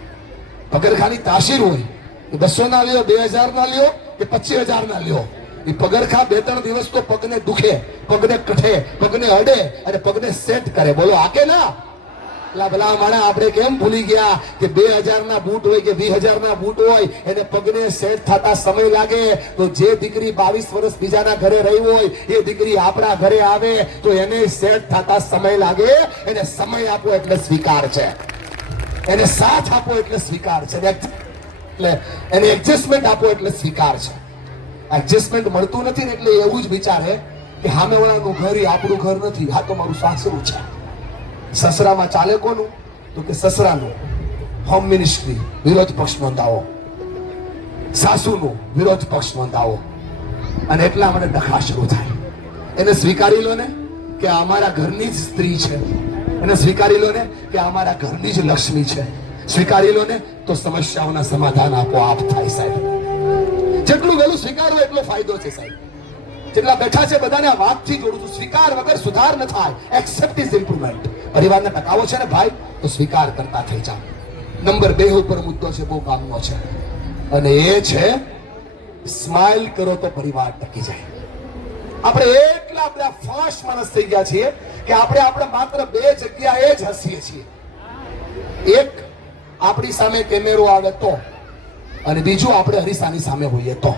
પગરખાની તાસીર હોય, 200 ના લ્યો, 2000 ના લ્યો કે 25000 ના લ્યો, એ પગરખા 2-3 દિવસ તો પગને દુખે, પગને કઠે, પગને અડે અને પગને સેટ કરે. બોલો આ કે ના? ભલા માણા આપણે કેમ ભૂલી ગયા કે 2000 ના બૂટ હોય કે 20000 ના બૂટ હોય એને પગને સેટ થતા સમય લાગે. તો જે દીકરી 22 વર્ષ બીજાના ઘરે રહી હોય એ દીકરી આપણા ઘરે આવે તો એને સેટ થતા સમય લાગે. એને સમય આપો એટલે સ્વીકાર છે, એને સાથ આપો એટલે સ્વીકાર છે, એટલે એને એડજસ્ટમેન્ટ આપો એટલે સ્વીકાર છે. એડજસ્ટમેન્ટ મળતું નથી ને એટલે એવું જ વિચારે કે સામેવાળાનું ઘર એ આપણું ઘર નથી, આ તો મારું સાસરું છે. સસરામાં ચાલે કોનું? તો કે સસરાનું. હોમ મિનિસ્ટ્રી વિરોધ પક્ષ નોંધાવો, સાસુનું વિરોધ પક્ષ નોંધાવો અને એટલા મને ડખા શરૂ થાય. એને સ્વીકારી લો ને કે અમારા ઘરની જ સ્ત્રી છે, એને સ્વીકારી લો ને કે અમારા ઘરની જ લક્ષ્મી છે. સ્વીકારી લો ને તો સમસ્યાઓના સમાધાન આપોઆપ થાય સાહેબ. જેટલું વહેલું સ્વીકારો એટલો ફાયદો છે સાહેબ. જેટલા બેઠા છે બધાને આ વાતથી જોડું છું, સ્વીકાર વગર સુધાર ન થાય. Accept is improvement. પરિવારને ટકાવો છે ને ભાઈ તો સ્વીકાર કરતા થઈ જાઓ. નંબર 2 ઉપર મુદ્દો છે, બહુ કામનો છે, અને એ છે સ્માઇલ કરો તો પરિવાર ટકી જાય. આપણે એટલા બધા ફાસ્ટ માણસ થઈ ગયા છીએ કે આપણે માત્ર 2 જગ્યાએ જ હસીએ છીએ. એક આપણી સામે કેમેરો આવે તો, અને બીજું આપણે અરીસાની સામે હોઈએ તો.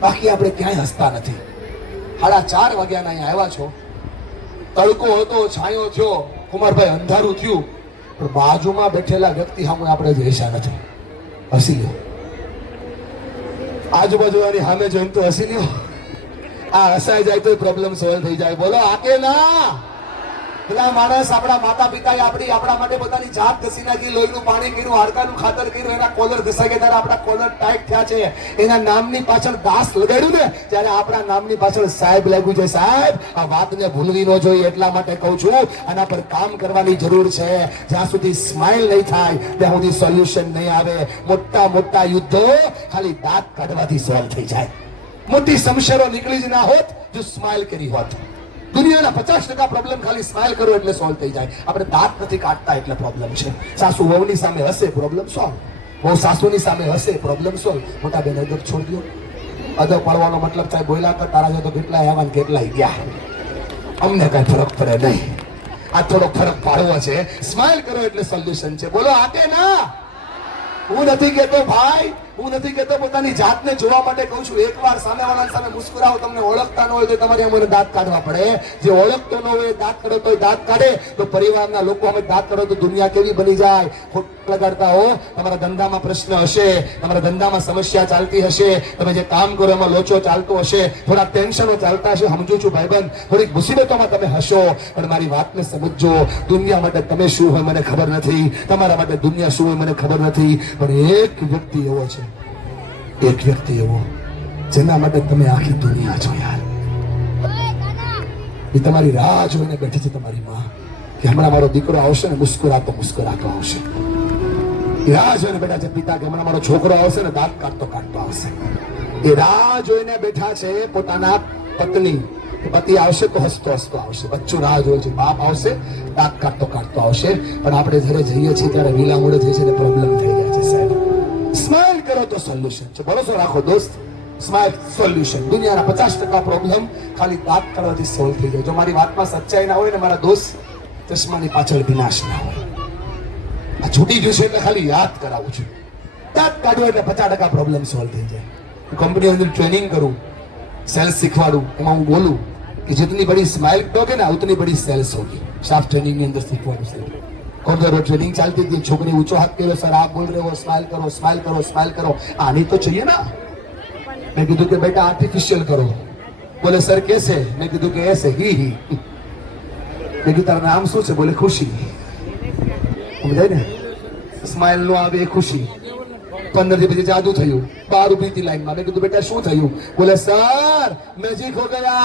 બાકી આપણે ક્યાંય હસતા નથી. 4:30 વાગ્યાના અહીંયા આવ્યા છો, તડકો હતો, છાંયો થયો, કુમારભાઈ અંધારું થયું, પણ બાજુમાં બેઠેલા વ્યક્તિ સામે આપણે જ હસ્યા નથી. હસી લ્યો. આજુબાજુની સામે જોઈને તો હસી લ્યો. આ હસાઈ જાય તો પ્રોબ્લેમ સોલ્વ થઈ જાય. બોલો આ કે ના? પેલા માણસ, આપણા માતા પિતાએ આપણા માટે પોતાની જાત ઘસી નાખી, લોહીનું પાણી કર્યું, હાડકાનું ખાતર કર્યું, એના કોલર ઘસાઈ ગયા ત્યારે આપણા કોલર ટાઈટ થયા છે. એના નામની પાછળ દાસ લગાડ્યું ને ત્યારે આપણા નામની પાછળ સાહેબ લાગ્યું છે. સાહેબ, આ વાતને ભૂલવી ન જોઈએ. એટલા માટે કહું છું આના પર કામ કરવાની જરૂર છે. જ્યાં સુધી સ્માઇલ નહીં થાય ત્યાં સુધી સોલ્યુશન નહીં આવે. મોટા યુદ્ધો ખાલી દાંત કાઢવાથી સોલ્વ થઈ જાય. મોટી સમસ્યાઓ નીકળી જ ના હોત જો સ્માઇલ કરી હોત. દુનિયાના 50% પ્રોબ્લેમ ખાલી સ્માઇલ કરો એટલે સોલ્વ થઈ જાય. આપણે દાંત નથી કાઢતા એટલે પ્રોબ્લેમ છે. સાસુ વહુની સામે હસે, પ્રોબ્લેમ સોલ્વ. વહુ સાસુની સામે હસે, પ્રોબ્લેમ સોલ્વ. મોટા બેન અદબ છોડ દો. અદબ પાડવાનો મતલબ થાય બોલ્યા કર, તારા તો કેટલા આવ્યા ને કેટલા ગયા, અમને કઈ ફરક પડે નહીં. આ થોડો ફરક પાડવો છે. સ્માઇલ કરો એટલે સોલ્યુશન છે. બોલો આ કે ના? હું નથી કેતો ભાઈ હું નથી કહેતો પોતાની જાતને જોવા માટે કહું છું. એકવાર સામેવાળાની સામે મુસ્કુરાવો, તમને ઓળખતા ન હોય તો તમારે અમને દાંત કાઢવા પડે. જે ઓળખતો ન હોય દાંત કાઢો તો દાંત કાઢે. તો પરિવારના લોકો અમે દાંત કાઢો તો દુનિયા કેવી બની જાય. ખોટા લગાડતા હો. તમારા ધંધામાં પ્રશ્ન હશે, તમારા ધંધામાં સમસ્યા ચાલતી હશે, તમે જે કામ કરો એમાં લોચો ચાલતો હશે, થોડા ટેન્શનો ચાલતા હશે, સમજુ છું ભાઈબંધ, થોડીક મુસીબતોમાં તમે હશો, પણ મારી વાતને સમજજો. દુનિયા માટે તમે શું હોય મને ખબર નથી, તમારા માટે દુનિયા શું હોય મને ખબર નથી, પણ એક વ્યક્તિ એવો છે, એક વ્યક્તિ એવો જેના માટે તમે આખી દુનિયા છો યાર. એ તમારી રાહ જોઈને બેઠી છે, તમારી માં, કે હમણાં મારો દીકરો આવશે ને મુસ્કુરાતો મુસ્કુરાતો આવશે. એ રાહ જોઈને બેઠા છે પિતા, કે હમણાં મારો છોકરો આવશે ને દાંત કાઢતો કાઢતો આવશે. એ રાહ જોઈને બેઠા છે પોતાના પત્ની, પતિ આવશે તો હસતો હસતો આવશે, બચ્ચું રાહ જોવે છે, બાપ આવશે દાંત કાઢતો કાઢતો આવશે. પણ આપણે જ્યારે જઈએ છીએ ત્યારે વિલા મોડે જઈએ છીએ, પ્રોબ્લેમ થઈ જાય છે સાહેબ. સ્માઇલ કરો તો સોલ્યુશન છે. ભરોસો રાખો દોસ્ત, સ્માઇલ સોલ્યુશન. દુનિયાના 50% પ્રોબ્લેમ ખાલી દાંત કાઢવાથી સોલ્વ થઈ જાય. જો મારી વાતમાં સચ્ચાઈ ના હોય ને મારા દોસ્ત, ચશ્માની પાછળ વિનાશ ના હોય. આ છૂટી જશે એટલે ખાલી યાદ કરાવું છું. દાંત કાઢો એટલે 50% પ્રોબ્લેમ સોલ્વ થઈ જાય. હું કંપનીની અંદર ટ્રેનિંગ કરું, સેલ્સ શીખવાડું, એમાં હું બોલું कि जितनी बड़ी स्माइल करोगे ना उतनी बड़ी सेल्स होगी. स्टाफ ट्रेनिंग ની અંદર શીખવાનું છે. કોર્નર ટ્રેનિંગ ચાલતી હતી, છોકરી ઊંચો હાથ કર્યો, સર આપ બોલ रहे हो, स्माइल करो स्माइल करो स्माइल करो. आनी तो चाहिए ना. मैं कीधું કે बेटा आर्टिफिशियल करो. बोले सर कैसे? मैं कीधું કે ऐसे ही. मैं कीધું તારું નામ શું છે? બોલે ખુશી. સમજાય ને? સ્માઇલ નો આવે ખુશી. 15 दिन પછી જાદુ થયું. 12 ઉભી હતી લાઈનમાં. મેં કીધું બેટા શું થયું? બોલે સર મેજિક हो गया,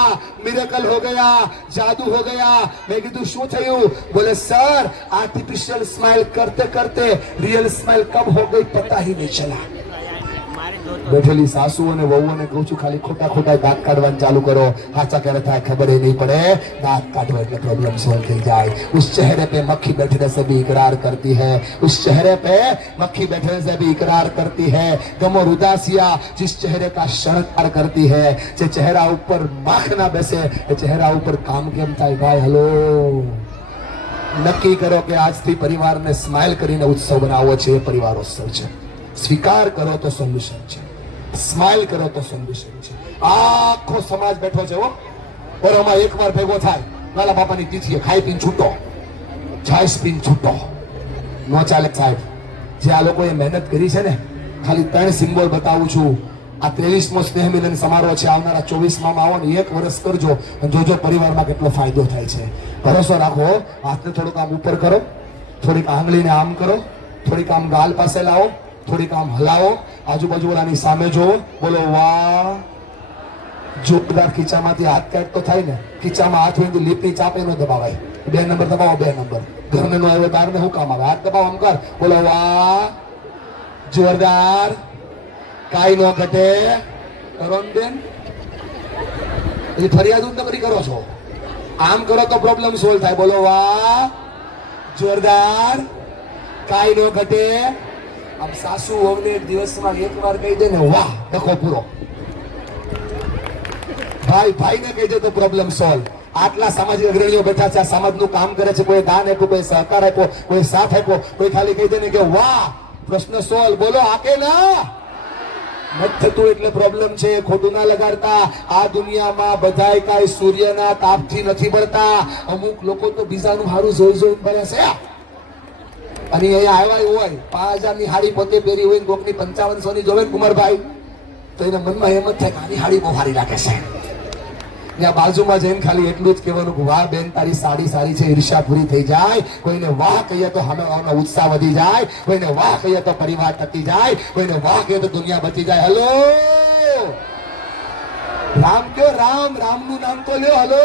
मिरेकल हो गया, जादू हो गया. मैं કીધું શું થયું? બોલે सर आर्टिफिशियल स्माइल करते करते रियल स्माइल कब हो गई पता ही नहीं चला. બેઠેલી સાસુ અને વહુઓને કહું છું ખાલી ખોટા ખોટા દાંત કાઢવાનું ચાલુ કરો. સાચા ક્યારે થાય ખબર નહીં પડે. દાંત કાઢો એટલે પ્રોબ્લેમ સોલ્વ થઈ જાય. उस चेहरे पे मक्खी बैठने से भी इकरार करती है, उस चेहरे पे मक्खी बैठने से भी इकरार करती है. गम और उदासियां जिस चेहरे का शणगार करती है, જે ચહેરા ઉપર માખ ના બેસે એ ચહેરા ઉપર કામ કેમ થાય ભાઈ? હલો, નક્કી કરો કે આજથી પરિવારને સ્માઇલ કરીને ઉત્સવ બનાવવો છે. એ પરિવારોત્સવ છે. સ્વીકાર કરો તો સોલ્યુશન છે, સ્માઇલ કરો તો સોલ્યુશન છે. આખો સમાજ બેઠો છે હો. બરોમાં એકવાર ભેગો થાય, લાલા બાપાની તિથિએ ખાઈ પીને છૂટો, છાશ પીને છૂટો. નો ચાલે સાહેબ. જે આ લોકોએ મહેનત કરી છે ને, ખાલી 3 સિમ્બોલ બતાવું છું. આ 23મો સ્નેહ મિલન સમારોહ છે. આવનારા 24માં આવો ને 1 વર્ષ કરજો અને જોજો પરિવારમાં કેટલો ફાયદો થાય છે. ભરોસો રાખો. હાથને થોડુંક આમ ઉપર કરો, થોડીક આંગળીને આમ કરો, થોડીક આમ ગાલ પાસે લાવો, થોડીક આમ હલાવો, આજુબાજુ વાળાની સામે જોવો, બોલો વાહ. જોરદાર. ખીચામાંથી હાથ કાઢ તો થાય ને. ખીચામાં હાથ હોય તો લીપની ચાપે ન દબાવાય. 2 નંબર દબાવો, 2 નંબર. ઘરને નો આવ્યો તારને શું કામ આવે? હાથ દબાવો, આમ કર, બોલો વાહ. જોરદાર. કાઈ નો ઘટે. કરો ને બેન, પછી ફરિયાદ જ કરી કરો છો. આમ કરો તો પ્રોબ્લેમ સોલ્વ થાય. બોલો વાહ. જોરદાર. કાઈ નો ઘટે. આમ સાસુ વહુને એક દિવસમાં 1 વાર કહી દે ને વાહ, ડખો પૂરો. ભાઈ ભાઈને કહી દે તો પ્રોબ્લેમ સોલ્વ. આટલા સામાજિક અગ્રણીઓ બેઠા છે, આ સમાજનું કામ કરે છે. કોઈ દાન આપ્યું, કોઈ સહકાર આપ્યો, કોઈ સાથ આપ્યો, કોઈ ખાલી કહી દે ને કે વાહ, પ્રશ્ન સોલ્વ. બોલો આકે ના નથી થતું એટલે પ્રોબ્લેમ છે. ખોટું ના લગાડતા. આ દુનિયામાં બધાય કાંઈ સૂર્યના તાપથી નથી બળતા. અમુક લોકો તો બીજાનું હારું જોઈ જોઈને બને છે. અને અહીંયા આવ્યા હોય 5000 ની હાડી પોતે પહેરી હોય, કોકની 5500 ની જોવે ને કુમારભાઈ, તો એના મનમાં એમ જ થાય કે આની હાડી બહુ સારી લાગે છે. ત્યાં બાજુમાં જઈને ખાલી એટલું જ કહેવાનું કે વાહ બેન તારી સાડી સારી છે. ઈર્ષ્યા પૂરી થઈ જાય. કોઈને વાહ કહીએ તો સામેવાળાનો ઉત્સાહ વધી જાય, કોઈને વાહ કહીએ તો પરિવાર ટકી જાય, કોઈને વાહ કહીએ તો દુનિયા બચી જાય. હલો, રામ કયો રામ, રામનું નામ તો લ્યો. હલો,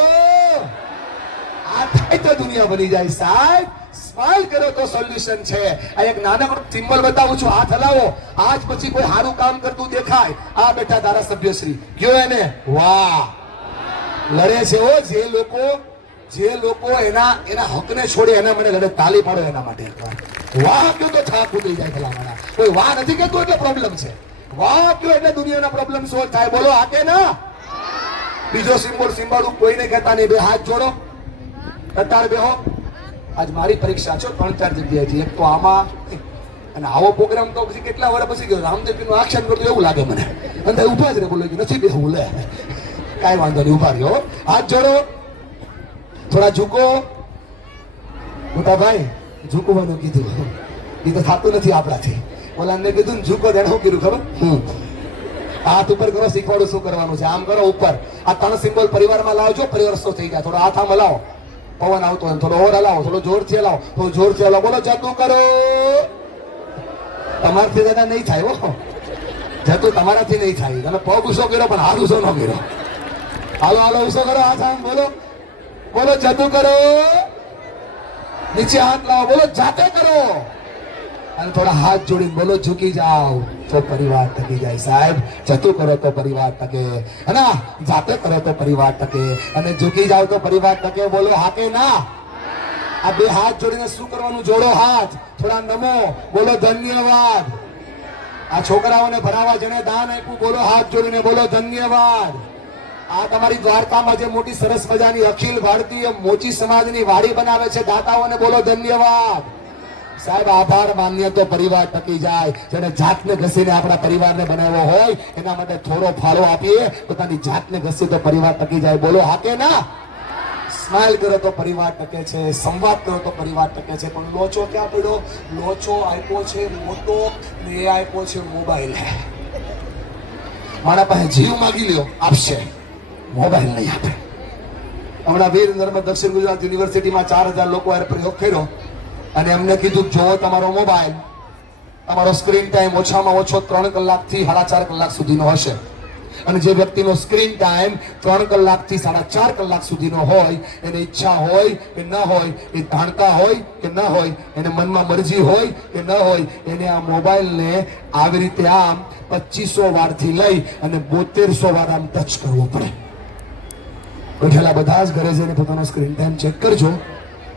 આ થાય તો દુનિયા બની જાય સાહેબ. સ્માઇલ કરો તો સોલ્યુશન છે. આ એક નાનકડું સિમ્બોલ બતાવું છું. હાથ હલાવો. આજ પછી કોઈ સારું કામ કરતું દેખાય, આ બેઠા ધારાસભ્યશ્રી કયો એને વાહ. લડે છે હો જે લોકો એના હકને છોડે એના માટે લડે. તાલી પાડો એના માટે. વાહ કયો તો થાક ઉતરી જાય ભલામણા. કોઈ વાહ નથી કહેતું એટલે પ્રોબ્લેમ છે. વાહ કયો એટલે દુનિયાના પ્રોબ્લેમ સોલ્વ થાય. બોલો આકે ના. બીજો સિમ્બોલ સિમ્બાડું કોઈને કહેતા નહીં. 2 હાથ જોડો, અત્યારે બેહો. આજ મારી પરીક્ષા છે 3-4 જગ્યાએથી. એક તો આમાં, અને આવો પ્રોગ્રામ તો પછી કેટલા વર્ષ પછી ગયો રામદેવજીનું આખ્યાન કરતો એવું લાગે મને. અંદર ઊભા જ રે, બોલો કે નથી બેહવું, લે કાંઈ વાંધો નહીં, ઊભા રહ્યો. હાથ જોડો, થોડા ઝૂકો. મોટા ભાઈ ઝૂકવાનું કીધું, એ તો થતું નથી આપણાથી. ઓલાને કીધું ને ઝૂકો, તેને શું કીધું ખબર? હાથ ઉપર કરો, શીખવાડું શું કરવાનું છે. આમ કરો ઉપર. આ 3 સિમ્બોલ પરિવારમાં લાવજો, પરિવાર સો થઈ જાય. થોડો હાથ આમ હલાવો, પવન આવતો હોય થોડો ઓર હલાવો, થોડો જોરથી હલાવો, થોડું જોરથી હલાવો. બોલો જતું કરો. તમારાથી દાદા નહીં થાય હો, જતું તમારાથી નહીં થાય. તમે પગ ઉસો કર્યો પણ હાથ ઉસો ન કર્યો. હાલો હાલો ઉસો કરો, હાથ આમ બોલો, બોલો જતું કરો. નીચે હાથ લાવો, બોલો જાતે કરો. અને થોડા હાથ જોડીને બોલો ઝૂકી જાઓ તો પરિવાર ટકી જાય. સાહેબ જતું કરો તો પરિવાર ટકે, અને જાતે કરો તો પરિવાર ટકે, અને ઝૂકી જાઓ તો પરિવાર ટકે. બોલો હા કે ના? આ 2 હાથ જોડીને શું કરવાનું? જોડો હાથ, થોડા નમો, બોલો ધન્યવાદ. આ છોકરાઓને ભણાવવા જેને દાન આપ્યું, બોલો હાથ જોડીને બોલો ધન્યવાદ. આ તમારી દ્વારકામાં જે મોટી સરસ મજાની અખિલ ભારતીય મોચી સમાજની વાડી બનાવે છે, દાતાઓને બોલો ધન્યવાદ. સાહેબ આભાર માન્ય તો પરિવાર ટકી જાય. જેને જાતને ઘસીને આપણા પરિવારને બનાવ્યો હોય એના માટે થોડો ફાળો આપીએ, પોતાની જાતને ઘસી તો પરિવાર ટકી જાય. બોલો હા કે ના? સ્માઇલ કરો તો પરિવાર ટકે છે, સંવાદ કરો તો પરિવાર ટકે છે. પણ લોચો ક્યાં પડ્યો? લોચો આપ્યો છે મોટો, ને એ આપ્યો છે મોબાઈલ. મારા પાસે જીવ માગી લ્યો, આપશે, મોબાઈલ નહીં આપે. હમણાં વીર નર્મદ દક્ષિણ ગુજરાત યુનિવર્સિટીમાં 4000 લોકો પ્રયોગ કર્યો અને એમને કીધું જો તમારો મોબાઈલ, તમારો સ્ક્રીન ટાઈમ ઓછામાં ઓછો 3 કલાકથી 4.5 કલાક સુધીનો હશે, અને જે વ્યક્તિનો સ્ક્રીન ટાઈમ 3 કલાકથી 4.5 કલાક સુધીનો હોય, એને ઈચ્છા હોય કે ન હોય, એ જાણતા હોય કે ન હોય, એને મનમાં મરજી હોય કે ન હોય, એને આ મોબાઈલને આવી રીતે આમ 2500 વારથી લઈ અને 7200 વાર આમ ટચ કરવો પડે. બેઠેલા બધા જ ઘરે જઈને પોતાનો સ્ક્રીન ટાઈમ ચેક કરજો.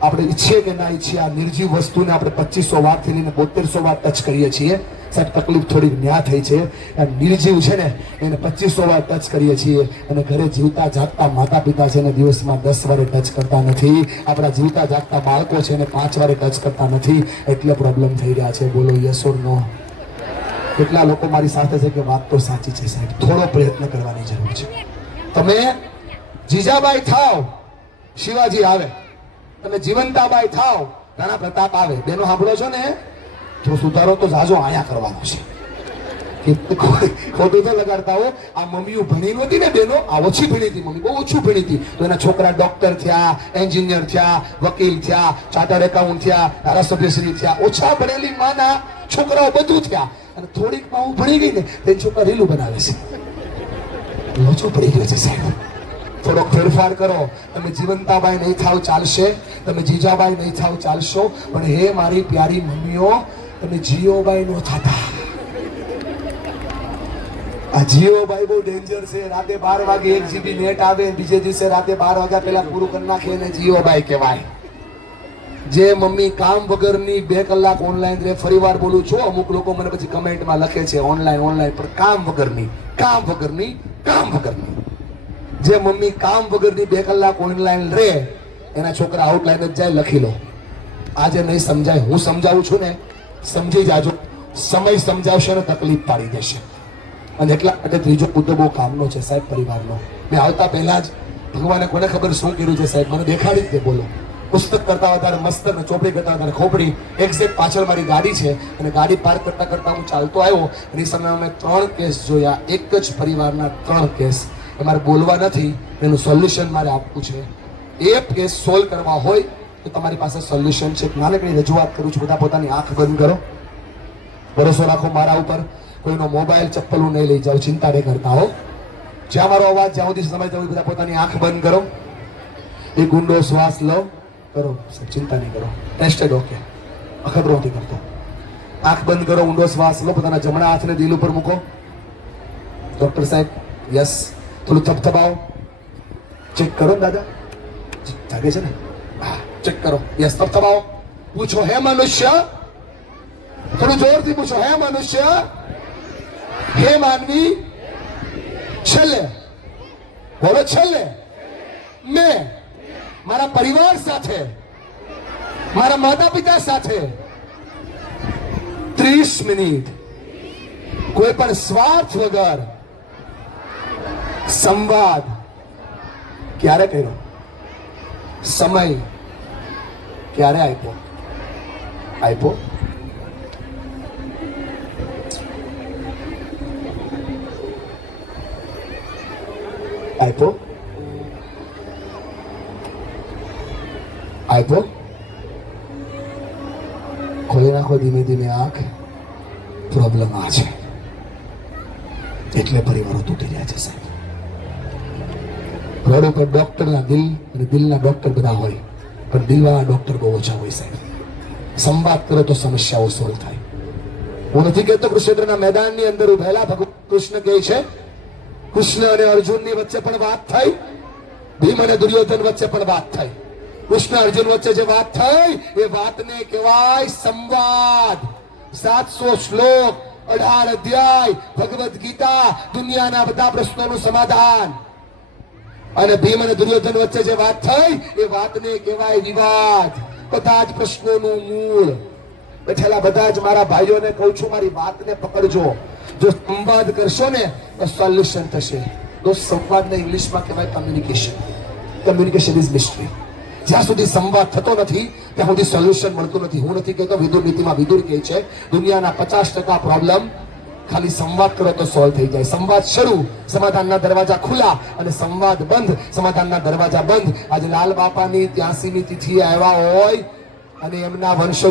આપણે ઈચ્છીએ કે ના ઈચ્છીએ આ નિર્જીવ વસ્તુને આપણે 2500 વારથી લઈને 7200 વાર ટચ કરીએ છીએ. સાહેબ તકલીફ થોડી ન્યા થઈ છે. આ નિર્જીવ છે ને એને 2500 વાર ટચ કરીએ છીએ, અને ઘરે જીવતા જાગતા માતા પિતા છે એને દિવસમાં 10 વારે ટચ કરતા નથી. આપણા જીવતા જાગતા બાળકો છે એને 5 વારે ટચ કરતા નથી. એટલે પ્રોબ્લેમ થઈ રહ્યા છે. બોલો યસ ઓર નો? કેટલા લોકો મારી સાથે છે કે વાત તો સાચી છે સાહેબ, થોડો પ્રયત્ન કરવાની જરૂર છે. તમે જીજાબાઈ થાવ, શિવાજી આવે. તમે જીવંતાબાઈ થાવ, રાણા પ્રતાપ આવે. બેનો સાંભળો છો ને? તો સુધારો તો જાજો આયા કરવાનો છે. ખોટું તો લગાડતા હો. આ મમ્મીઓ ભણી નહોતી ને બેનો, આ ઓછી ભણી હતી મમ્મી, બહુ ઓછું ભણી હતી, તો એના છોકરા ડોક્ટર થયા, એન્જિનિયર થયા, વકીલ થયા, ચાર્ટર્ડ એકાઉન્ટ થયા, ધારાસભ્યશ્રી થયા. ઓછા ભણેલી માના છોકરાઓ બધું થયા. અને થોડીક માં હું ભણી ગઈ ને તે છોકરા રીલું બનાવે છે. લોચો પડી ગયો છે સાહેબ. થોડો ફેરફાર કરો. તમે જીવંતાબાઈ નહીં થાવ ચાલશે, તમે જીજાબાઈ નહીં થાવ ચાલશો, પણ હે મારી પ્યારી મમ્મીઓ, તમે જીઓબાઈ નો થતા. આ જીઓબાઈ બહુ ડેન્જર છે. રાતે 12 વાગે 1 GB નેટ આવે, બીજે દિવસે રાતે 12 વાગ્યા પહેલા પૂરું કરી નાખે એને જીઓબાઈ કહેવાય. જે મમ્મી કામ વગરની 2 કલાક ઓનલાઈન રે, ફરી વાર બોલું છું, અમુક લોકો મને પછી કમેન્ટમાં લખે છે ઓનલાઈન પણ કામ વગરની જે મમ્મી કામ વગરની 2 કલાક ઓનલાઈન રે એના છોકરા આઉટલાઈન જ જાય. લખી લો. આજે નહીં સમજાય, હું સમજાવું છું ને, સમજી જાજો. સમય સમજાવશે ને તકલીફ પાડી દેશે. અને એટલા માટે ત્રીજો મુદ્દો બહુ કામનો છે સાહેબ, પરિવારનો. મેં આવતા પહેલા જ ભગવાને કોને ખબર શું કર્યું છે સાહેબ, મને દેખાડી જ દે. બોલો, પુસ્તક કરતા વધારે મસ્ત ને ચોપડી કરતા વધારે ખોપડી. એક્ઝેક્ટ પાછળ મારી ગાડી છે, અને ગાડી પાર્ક કરતા કરતા હું ચાલતો આવ્યો. અને એ સમયે અમે 3 કેસ જોયા. એક જ પરિવારના 3 કેસ. મારે બોલવા નથી, એનું સોલ્યુશન મારે આપવું છે. એ કેસ સોલ્વ કરવા હોય તો તમારી પાસે સોલ્યુશન છે. નાનકડી રજૂઆત કરું છું. બધા પોતાની આંખ બંધ કરો, ભરોસો રાખો મારા ઉપર. કોઈનો મોબાઈલ ચપ્પલું નહીં લઈ જાઓ, ચિંતા નહીં કરતા હો. જ્યાં મારો અવાજ જ્યાં સુધી સમય જવું, બધા પોતાની આંખ બંધ કરો. એક ઊંડો શ્વાસ લો, કરો, ચિંતા નહીં કરો. ટેસ્ટેડ ઓકે, અખતરો નથી કરતો. આંખ બંધ કરો, ઊંડો શ્વાસ લો. પોતાના જમણા હાથને દિલ ઉપર મૂકો. ડોક્ટર સાહેબ યસ, થોડું થપથપાવો. ચેક કરો દાદા, જાગે છે ને? હા, ચેક કરો. યસ, થપથપાવો. પૂછો હે મનુષ્ય, થોડું જોરથી પૂછો, હે મનુષ્ય, હે માનવી, છેલ્લે બોલો, છેલ્લે મેં મારા પરિવાર સાથે, મારા માતા પિતા સાથે 30 30 મિનિટ કોઈ પણ સ્વાર્થ વગર સંવાદ ક્યારે કર્યો? સમય ક્યારે આપ્યો? આપ્યો? આપ્યો? આપ્યો? ખોલી નાખો ધીમે ધીમે આંખ. પ્રોબ્લેમ આ છે, એટલે પરિવારો તૂટી રહ્યા છે સાહેબ. રોડ ઉપર ડોક્ટરના દિલ અને દિલના ડોક્ટર બધા હોય, પણ દિલવાળા ડોક્ટર બહુ ઓછા હોય સાહેબ. સંવાદ કરો તો સમસ્યાઓ સોલ્વ થાય. હું નથી કહેતો કુરુક્ષેત્રના મેદાનની અંદર ઉભેલા ભગવાન કૃષ્ણ કહે છે, કૃષ્ણ અને અર્જુનની વચ્ચે પણ વાત થઈ, ભીમ અને દુર્યોધન વચ્ચે પણ વાત થઈ. કૃષ્ણ અર્જુન વચ્ચે જે વાત થઈ એ વાતને કહેવાય સંવાદ. 700 શ્લોક, 18 અધ્યાય, ભગવદ ગીતા, દુનિયાના બધા પ્રશ્નોનું સમાધાન. અને ભીમ અને દુર્યોધન વચ્ચે જે વાત થઈ એ વાતને કહેવાય વિવાદ. બધા જ પ્રશ્નોનું મૂળ. બેઠેલા બધા જ મારા ભાઈઓને કહું છું, મારી વાતને પકડજો. જો સંવાદ કરશો ને તો સોલ્યુશન થશે. તો સંવાદને ઇંગ્લિશમાં કહેવાય કમ્યુનિકેશન. Communication is mystery. જ્યાં સુધી સંવાદ થતો નથી ત્યાં સુધી સોલ્યુશન મળતું નથી. હું નથી કહેતો, વિદુર નીતિમાં વિદુર કહે છે દુનિયાના 50% પ્રોબ્લેમ ખાલી સંવાદ કરો તો સોલ્વ થઈ જાય. સંવાદ શરૂ, સમાધાનના દરવાજા ખુલ્લા, અને સંવાદ બંધ, સમાધાનના દરવાજા બંધ. આજે લાલ બાપાની 83મી તિથિ આવ્યા હોય અને એમના વંશો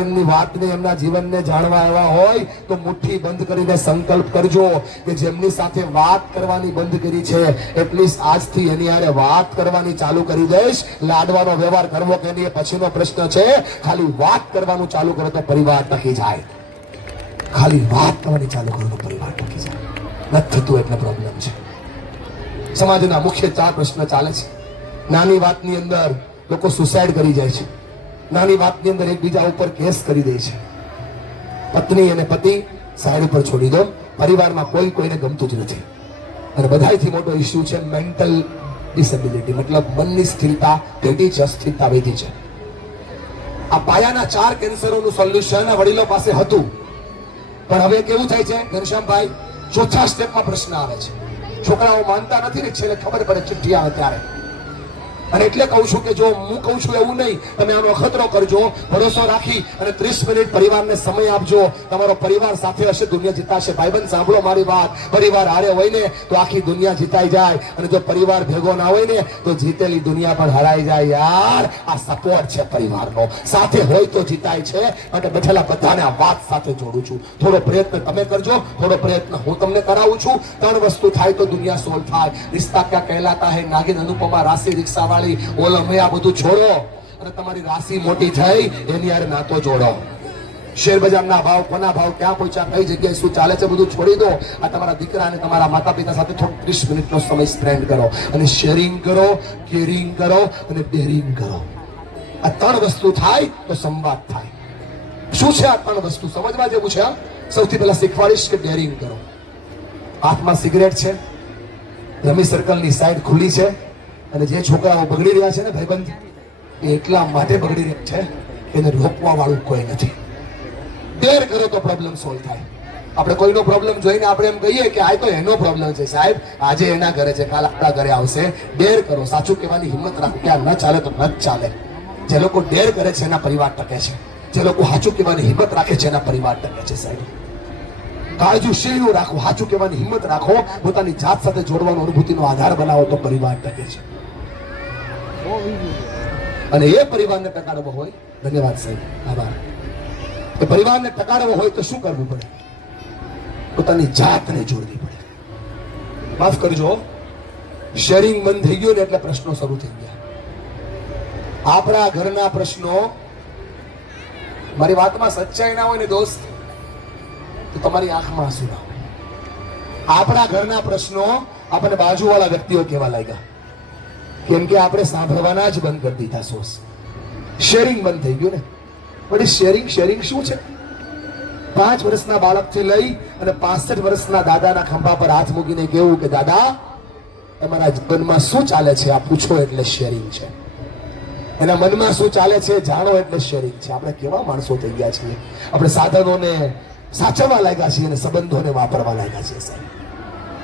એમની વાતને, એમના જીવનને જાણવા આવ્યા હોય તો મુઠ્ઠી બંધ કરીને સંકલ્પ કરજો કે જેમની સાથે વાત કરવાની બંધ કરી છે એટલીસ્ટ આજથી એની હારે વાત કરવાની ચાલુ કરી દઈશ. લાડવાનો વ્યવહાર કરવો કે નહીં એ પછીનો પ્રશ્ન છે. ખાલી વાત કરવાનું ચાલુ કરો તો પરિવાર ટકી જાય. ખાલી વાત કરવાની ચાલુ કરો તો પરિવાર ટકી જાય. નથી થતું એટલે પ્રોબ્લેમ છે. સમાજના મુખ્ય 4 પ્રશ્ન ચાલે છે. નાની વાતની અંદર લોકો સુસાઇડ કરી જાય છે. નાની વાતની અંદર એકબીજા ઉપર કેસ કરી દે છે. પત્ની અને પતિ સાઈડ ઉપર છોડી દો. પરિવારમાં કોઈ કોઈને ગમતું જ નથી. અને બધાયથી મોટો ઇસ્યુ છે મેન્ટલ ડિસેબિલિટી, મતલબ મનની સ્થિરતા ઘટી છે, અસ્થિરતા વધી છે. આ પાયાના 4 કેન્સરોનું સોલ્યુશન વડીલો પાસે હતું, પણ હવે કેવું થાય છે ઘનશ્યામભાઈ? ચોથા સ્ટેપમાં પ્રશ્ન આવે છે. છોકરાઓ માનતા નથી ને, છેલ્લે ખબર પડે ચિઠ્ઠી આવે ત્યારે. અને એટલે કહું છું કે જો હું કહું છું એવું નહીં, તમે આનો અખતરો કરજો, ભરોસો રાખી અને 30 મિનિટ પરિવારને સમય આપજો. તમારો પરિવાર સાથે હશે, દુનિયા જીતાશે. ભાઈબંધ સાંભળો મારી વાત, પરિવાર હારે હોય ને તો આખી દુનિયા જીતાઈ જાય, અને જો પરિવાર ભેગો ના હોય ને તો જીતેલી દુનિયા પણ હરાઈ જાય. યાર, આ સપોર્ટ છે પરિવારનો. સાથે હોય તો જીતાય છે. અને બેઠેલા બધાને આ વાત સાથે જોડું છું. થોડો પ્રયત્ન તમે કરજો, થોડો પ્રયત્ન હું તમને કરાવું છું. 3 વસ્તુ થાય તો દુનિયા સોલ્વ થાય. રિશ્તા ક્યાં કહેલાતા હે, નાગિન, અનુપમા, રાશિ, રિક્ષા વાળી, ઓલો મેં આ બધું છોડો અને તમારી રાશિ મોટી થઈ એની યાર નાતો જોડો. શેર બજારના ભાવ, કોના ભાવ ક્યાં પહોંચ્યા, કઈ જગ્યાએ શું ચાલે છે બધું છોડી દો. આ તમારા દીકરા અને તમારા માતા પિતા સાથે થોડું 30 મિનિટનો સમય સ્પેન્ડ કરો અને શેરિંગ કરો, કેરિંગ કરો અને ડેરિંગ કરો. આ 3 વસ્તુ થાય તો સંવાદ થાય. શું છે આ 3 વસ્તુ? સમજવા જેવું છે. સૌથી પહેલા શીખવાડીશ કે ડેરિંગ કરો. હાથમાં સિગરેટ છે, રમી સર્કલની સાઈડ ખુલ્લી છે, અને જે છોકરાઓ બગડી રહ્યા છે ને ભાઈબંધ, એ એટલા માટે બગડી રહ્યા છે કે એને રોકવા વાળું કોઈ નથી. ડેર કરો તો પ્રોબ્લેમ સોલ્વ થાય. આપણે કોઈનો પ્રોબ્લેમ જોઈને આપણે એમ કહીએ કે આ તો એનો પ્રોબ્લેમ છે સાહેબ, આજે એના ઘરે છે, કાલ આપણા ઘરે આવશે. ડેર કરો. સાચું કહેવાની હિંમત રાખો કે આ ન ચાલે તો ન જ ચાલે. જે લોકો ડેર કરે છે એના પરિવાર ટકે છે. જે લોકો સાચું કહેવાની હિંમત રાખે છે એના પરિવાર ટકે છે સાહેબ. કાળજીશીલ રાખો, સાચું કહેવાની હિંમત રાખો, પોતાની જાત સાથે જોડવાનો અનુભૂતિનો આધાર બનાવો તો પરિવાર ટકે છે. અને એ પરિવારને ટકાડવો હોય, ધન્યવાદ સાહેબ, આભાર. એ પરિવારને ટકાડવો હોય તો શું કરવું પડે? પોતાની જાતને જોડવી પડે. માફ કરજો, શેરિંગ બંધ થઈ ગયું ને એટલે પ્રશ્નો શરૂ થઈ ગયા. આપણા ઘરના પ્રશ્નો, મારી વાતમાં સચ્ચાઈ ના હોય ને દોસ્ત તો તમારી આંખમાં આંસુ ના હોય. આપણા ઘરના પ્રશ્નો આપણને બાજુવાળા વ્યક્તિઓ કહેવા લાગ્યા, કેમ કે આપણે સાંભળવાના જ બંધ કરી દીધા. સોસ શેરિંગ બંધ થઈ ગયું ને. પણ શેરિંગ શું છે? 5 વર્ષના બાળકથી લઈ અને 65 વર્ષના દાદાના ખંભા પર હાથ મૂકીને કેવું કે દાદા તમારા જીવનમાં શું ચાલે છે આ પૂછો એટલે શેરિંગ છે. એના મનમાં શું ચાલે છે જાણો એટલે શેરિંગ છે. આપણે કેવા માણસો થઈ ગયા છીએ, આપણે સાધનોને સાચવવા લાગ્યા છીએ અને સંબંધોને વાપરવા લાગ્યા છીએ સાહેબ.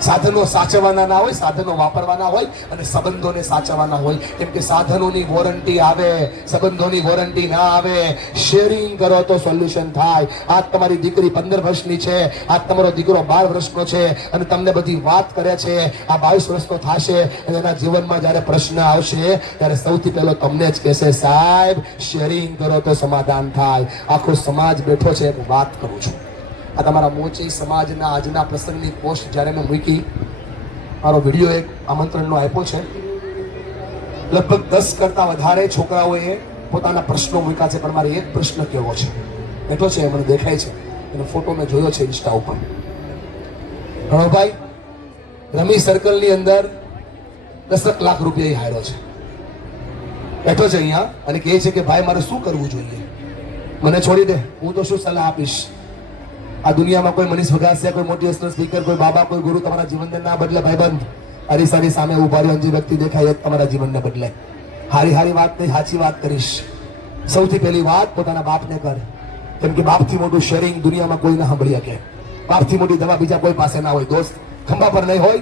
સાધનો સાચવવાના ના હોય, સાધનો વાપરવાના હોય અને સંબંધોને સાચવવાના હોય. કેમ કે સાધનોની વોરંટી આવે, સંબંધોની વોરંટી ના આવે. શેરિંગ કરો તો સોલ્યુશન થાય. આજ તમારી દીકરી 15 વર્ષની છે, આજ તમારો દીકરો 12 વર્ષનો છે અને તમને બધી વાત કરે છે. આ 22 વર્ષનો થશે અને એના જીવનમાં જ્યારે પ્રશ્ન આવશે ત્યારે સૌથી પહેલો તમને જ કહેશે, સાહેબ શેરિંગ કરો તો સમાધાન થાય. આખો સમાજ બેઠો છે, એક વાત કરું છું. આ તમારા મોચી સમાજના આજના પ્રસંગની પોસ્ટ જ્યારે મેં મૂકી, મારો વિડીયો એક આમંત્રણનો આપ્યો છે. લગભગ 10 કરતા વધારે છોકરાઓએ પોતાના પ્રશ્નો મૂક્યા છે, પણ મારે એક પ્રશ્ન કેવો છે. બેઠો છે, મને દેખાય છે, એનો ફોટો મેં જોયો છે ઇન્સ્ટા ઉપર. રણોભાઈ રમી સર્કલની અંદર 10 લાખ રૂપિયા હાર્યો છે. બેઠો છે અહીંયા અને કહે છે કે ભાઈ મારે શું કરવું જોઈએ, મને છોડી દે, હું તો શું સલાહ આપીશ. આ દુનિયામાં કોઈ મનીષ વગાસિયા, કોઈ મોટિવેશનલ સ્પીકર, કોઈ બાબા, કોઈ ગુરુ તમારા જીવનને ના બદલે ભાઈબંધ. અરીસાની સામે ઉભા રહ્યો, જે વ્યક્તિ દેખાય એ જ તમારા જીવનને બદલે. હારી વાત નહીં, સાચી વાત કરીશ. સૌથી પહેલી વાત પોતાના બાપને કર. કેમ કે બાપથી મોટું શેરિંગ દુનિયામાં કોઈ ના સાંભળી શકે. બાપથી મોટી દવા બીજા કોઈ પાસે ના હોય. દોસ્ત ખંભા પર નહીં હોય,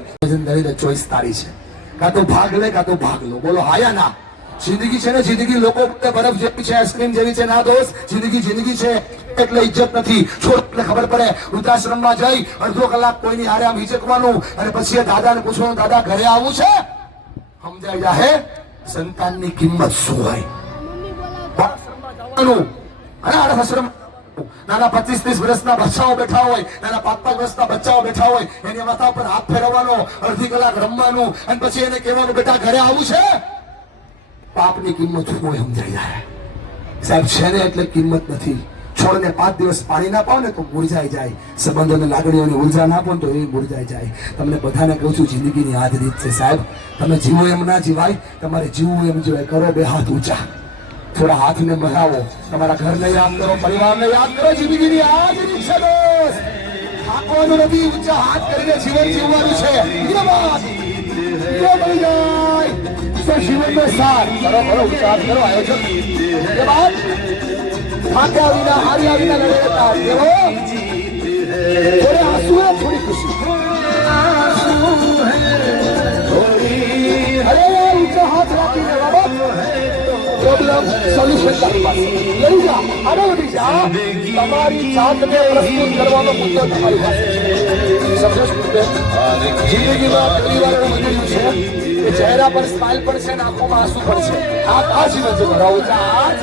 ચોઈસ તારી છે. કાં તો ભાગ લે, કાં તો ભાગ લો. બોલો હાયા ના. જિંદગી છે ને, જિંદગી લોકો બરફ જેવી છે, આઈસ્ક્રીમ જેવી છે. ના દોસ્ત, જિંદગી છે એટલે ઇજ્જત નથી. છોડ એટલે ખબર પડે. વૃદ્ધાશ્રમમાં જઈ અડધો કલાક કોઈની હારે આમ હિચકવાનું અને પછી દાદાને પૂછવાનું, દાદા ઘરે આવું છે? સમજાઈ જાહે સંતાનની કિંમત શું હોય. નાના 25-30 વર્ષના બચ્ચાઓ બેઠા હોય, નાના 5-5 વર્ષના બચ્ચાઓ બેઠા હોય, એની માથા પર હાથ ફેરવવાનો, અડધી કલાક રમવાનું અને પછી એને કહેવાનું, બેટા ઘરે આવું છે? પાપની કિંમત શું હોય સમજાઈ જાય સાહેબ. છે ને એટલે કિંમત નથી. છોડને 5 દિવસ પાણી ના પાવ ને તો મુરઝાઈ જાય. સંબંધોને લાગણીઓને ઉર્જા ના આપો ને તો એ મુરઝાઈ જાય. તમને બધાને કહું છું, જિંદગીની આ જ રીત છે સાહેબ. તમે જીવો એમ ના જીવાય, તમારે જીવવું એમ જીવાય. કરો 2 હાથ ઊંચા, થોડા હાથને મરાવો, તમારા ઘરને યાદ કરો, પરિવારને યાદ કરો. જિંદગીની આ જ રીત છે દોસ્ત. થાકવાનું નથી, ઊંચા હાથ કરીને જીવન જીવવાનું છે. જીવન में साथ करो, ऊंचा हाथ करो. आयोजन के बाद થાક્યા વિના, હાર્યા વિના લડેલા દેવો. થોડે આંસુ હે, થોડી ખુશી. અરે ઊંચા હાથ રાખીને બાબા, પ્રોબ્લેમ સોલ્યુશન તારી પાસે લઈ જા, આગળ વધી જા. તમારી જાતને પ્રસ્તુત કરવાનો મુદ્દો તમારી પાસે છે. સમજો જિંદગીમાં પહેલી વાર એવું બન્યું છે કે ચહેરા પર સ્માઇલ પણ છે, આંખોમાં આંસુ પણ છે. આ જીવન છે. કરો ઊંચા હાથ,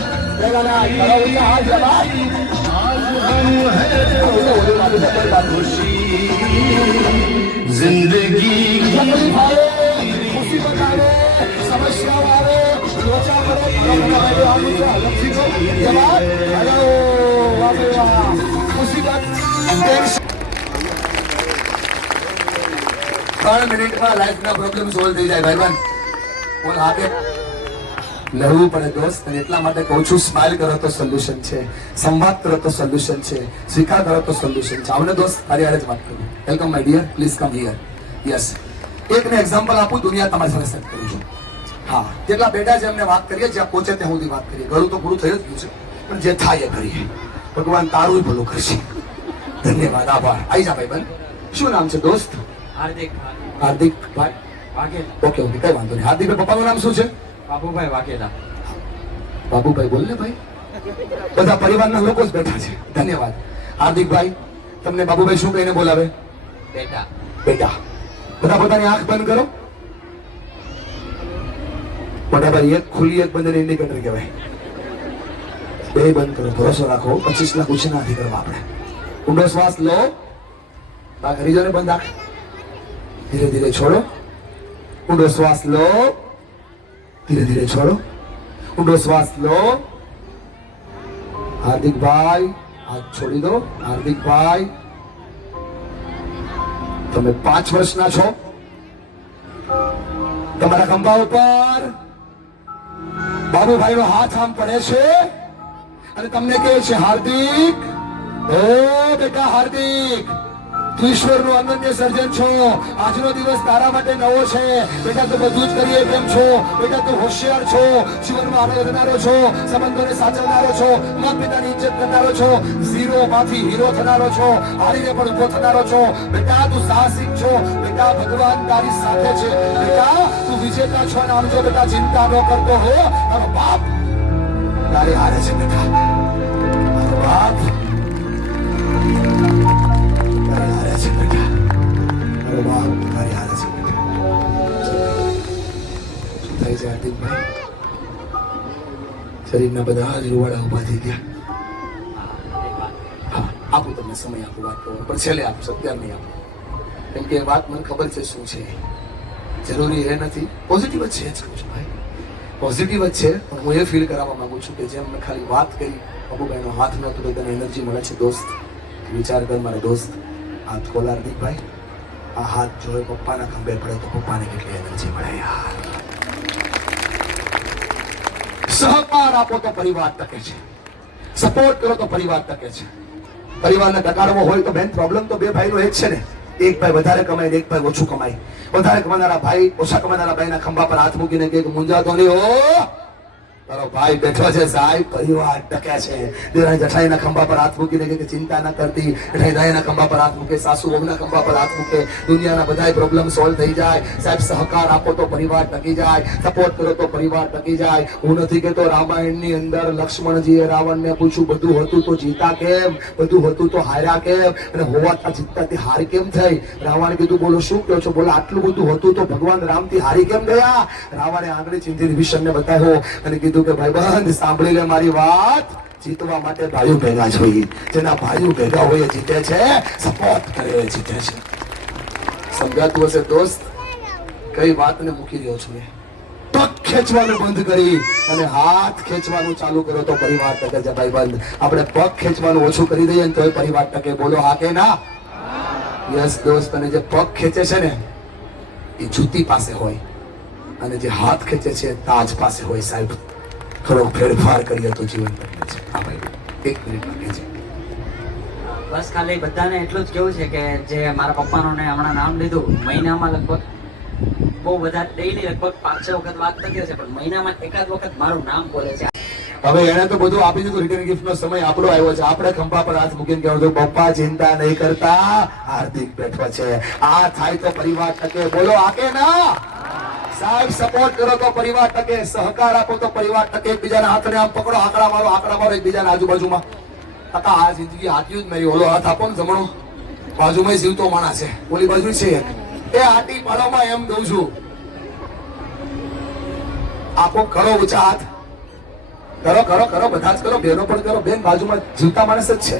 जिंदगी तकलीफ आवे, मुसीबत आवे, समस्या आवे, लोचा करे, मुसीबत 3 મિનિટમાં લાઈફના પ્રોબ્લેમ સોલ્વ થઈ જાય ભાઈબંધ. બોલ આગે લડવું પડે દોસ્ત. અને એટલા માટે કહું છું, સ્માઇલ કરો તો સોલ્યુશન છે, સંવાદ કરો તો સોલ્યુશન છે, સ્વીકાર કરો તો સોલ્યુશન છે. આવને દોસ્ત, તારી હારે જ વાત કરું. Welcome my dear, please come here. Yes, એકને એક્ઝામ્પલ આપું, દુનિયા તમારી સાથે સેટ કરું છું. હા, જેટલા બેટા છે એમને વાત કરીએ, જ્યાં પહોંચે ત્યાં સુધી વાત કરીએ. ઘણું તો પૂરું થઈ જ ગયું છે, પણ જે થાય એ કરીએ. ભગવાન તારું ભલું કરશે. ધન્યવાદ, આભાર. આવી જા ભાઈબંધ. શું નામ છે દોસ્ત? હાર્દિક ભાઈ વાઘેલા. ઓકે, કઈ વાંધો નહીં. હાર્દિકભાઈ પપ્પાનું નામ શું છે? બાબુભાઈ વાઘેલા. બાબુભાઈ બોલ ને ભાઈ, બધા પરિવારના લોકો જ બેઠા છે. ધન્યવાદ. હાર્દિકભાઈ, તમને બાબુભાઈ શું કહીને બોલાવે? બેટા. બેટા. બધા પોતાની આંખ બંધ કરો. મોટા ભાઈ, એક ખુલ્લી એક બંધ ઇન્ડિકેટર કહેવાય. 2 બંધ કરો, ભરોસો રાખો. 25 લાખ ઉછીના નથી કરવા આપણે. ઊંડો શ્વાસ લો, હરીજોને બંધ આંખ, ધીરે ધીરે છોડો. ઊંડો શ્વાસ લો, ધીરે ધીરે છોડો. ઊંડો શ્વાસ લો. હાર્દિકભાઈ, હાથ છોડી દો. હાર્દિકભાઈ, તમે 5 વર્ષના છો. તમારા ખંભા ઉપર બાબુભાઈ નો હાથ આમ પડે છે અને તમને કહે છે, હાર્દિક, ઓ બેટા હાર્દિક, તું ઈશ્વરનું અનન્ય સર્જન છો. આજનો દિવસ તારા માટે નવો છે. બેટા તું બધું જ કરીએ તેમ છો. બેટા તું હોશિયાર છો, જીવનમાં આગળ વધનારો છો, સંબંધોને સાચવનારો છો, માતા પિતાની ઇજ્જત કરનારો છો, ઝીરો માંથી હીરો થનારો છો, હારીને પણ ઉભો થનારો છો. બેટા તું સાહસિક છો. બેટા ભગવાન તારી સાથે છે. બેટા તું વિજેતા છો. અને આમ જો બેટા ચિંતા ન કરતો હો, તારો બાપ તારે હારે છે. બેટા તારો બાપ તારે હારે છે. બેટા તારો બાપ તારે હારે છે. બેટા શું થાય છે હાર્દિકભાઈ? શરીરના બધા જ રૂવાડા ઉભા થઈ ગયા. હા, આપું તમને સમય આપું વાત કરો, પણ છેલ્લે આપું, અત્યારે નહીં આપું. કેમ કે વાત મને ખબર છે શું છે. જરૂરી એ નથી, પોઝિટિવ જ છે જ કહું છું ભાઈ, પોઝિટિવ જ છે. પણ હું એ ફીલ કરાવવા માંગુ છું કે જેમ મેં ખાલી વાત કરી, બાબુભાઈનો હાથ નહોતો તો તને એનર્જી મળે છે. દોસ્ત વિચાર કર મારા દોસ્ત, હાથ ખોલ હાર્દિકભાઈ. આ હાથ જો પપ્પાના ખંભે પડે તો પપ્પાને કેટલી એનર્જી મળે યાર. સહકાર આપો તો પરિવાર ટકે છે. સપોર્ટ કરો તો પરિવાર ટકે છે. પરિવારને ટકારવો હોય તો બેન પ્રોબ્લેમ તો બે ભાઈનો એક છે ને. એક ભાઈ વધારે કમાય ને એક ભાઈ ઓછું કમાય. વધારે કમાનારા ભાઈ ઓછા કમાનારા ભાઈના ખંભા પર હાથ મૂકીને કે મૂંઝાતો નહીં હો, તારો ભાઈ બેઠો છે સાહેબ, પરિવાર ટકે છે. દેરાણી જેઠાણીના ખંભા પર હાથ મૂકીને કે ચિંતા ન કરતી, જેઠાણી દાઈના ખંભા પર હાથ મૂકે, સાસુ વહુના ખંભા પર હાથ મૂકે, દુનિયાના બધાય પ્રોબ્લેમ સોલ્વ થઈ જાય. સાહેબ સહકાર આપો તો પરિવાર ટકી જાય, સપોર્ટ કરો તો પરિવાર ટકી જાય. હું નથી કહેતો રામાયણની અંદર લક્ષ્મણજીએ રાવણને પૂછ્યું બધું હતું તો જીતા કેમ, બધું હતું તો હાર્યા કેમ, અને હોવાતા જીતતાથી હાર કેમ થઈ? રાવણે કીધું બોલો શું કહો છો? બોલો આટલું બધું હતું તો ભગવાન રામથી હારી કેમ ગયા? રાવણે આંગળી ચીંધી વિભીષણને બતાવ્યો અને કીધું કે ભાઈબંધ સાંભળી લે મારી વાત, જીતવા માટે ભાઈઓ ભેગા જોઈએ. જેના ભાઈઓ ભેગા હોય એ જીતે છે, સપોર્ટ કરે એ જીતે છે. સમજાતું હશે દોસ્ત કઈ વાતને મૂકી રહ્યો છું? પગ ખેંચવાનું બંધ કરી અને હાથ ખેંચવાનું ચાલુ કરો તો પરિવાર ટકે છે ભાઈબંધ. આપણે પગ ખેંચવાનું ઓછું કરી દઈએ ને તો પરિવાર ટકે. બોલો હા કે ના? યસ દોસ્ત. અને જે પગ ખેંચે છે ને એ જૂતી પાસે હોય, અને જે હાથ ખેંચે છે તાજ પાસે હોય. સાહેબ થોડો ફેરફાર કરીએ તો જીવન બદલે છે. હા ભાઈ, એક મિનિટ બાકી છે. બસ ખાલી બધાને એટલું જ કેવું છે કે જે મારા પપ્પાનું ને હમણાં નામ લીધું, મહિનામાં લગભગ બહુ બધા ડેઈલી લગભગ 5-6 વખત વાત થઈ છે, પણ મહિનામાં એકાદ વખત મારું નામ બોલે છે. હવે એને તો બધું આપી દીધું. રિટર્ન ગિફ્ટ નો સમય આપણો આવ્યો છે. આપણે ખંભા પર હાથ મૂકીને કહેવું પપ્પા ચિંતા નહીં કરતા, હાર્દિક બેઠો છે. આ થાય તો પરિવાર ટકે. બોલો આ કે ના? સાહેબ સપોર્ટ કરો તો પરિવાર ટકે, સહકાર આપો તો પરિવાર ટકે. એકબીજાના હાથને આમ પકડો, આંકડા મારો એકબીજાના આજુબાજુમાં. કાકા આ જિંદગી હાથ્યું જ મારી. ઓલો હાથ આપો ને જમણો, બાજુમાં જીવતો માણસ છે, ઓલી બાજુ છે એક. એ આટી પાડોમાં એમ દઉં છું. આપો કરો ઊંચા હાથ. કરો કરો કરો, બધા જ કરો, બેનો પણ કરો. બેન બાજુમાં જીવતા માણસ જ છે.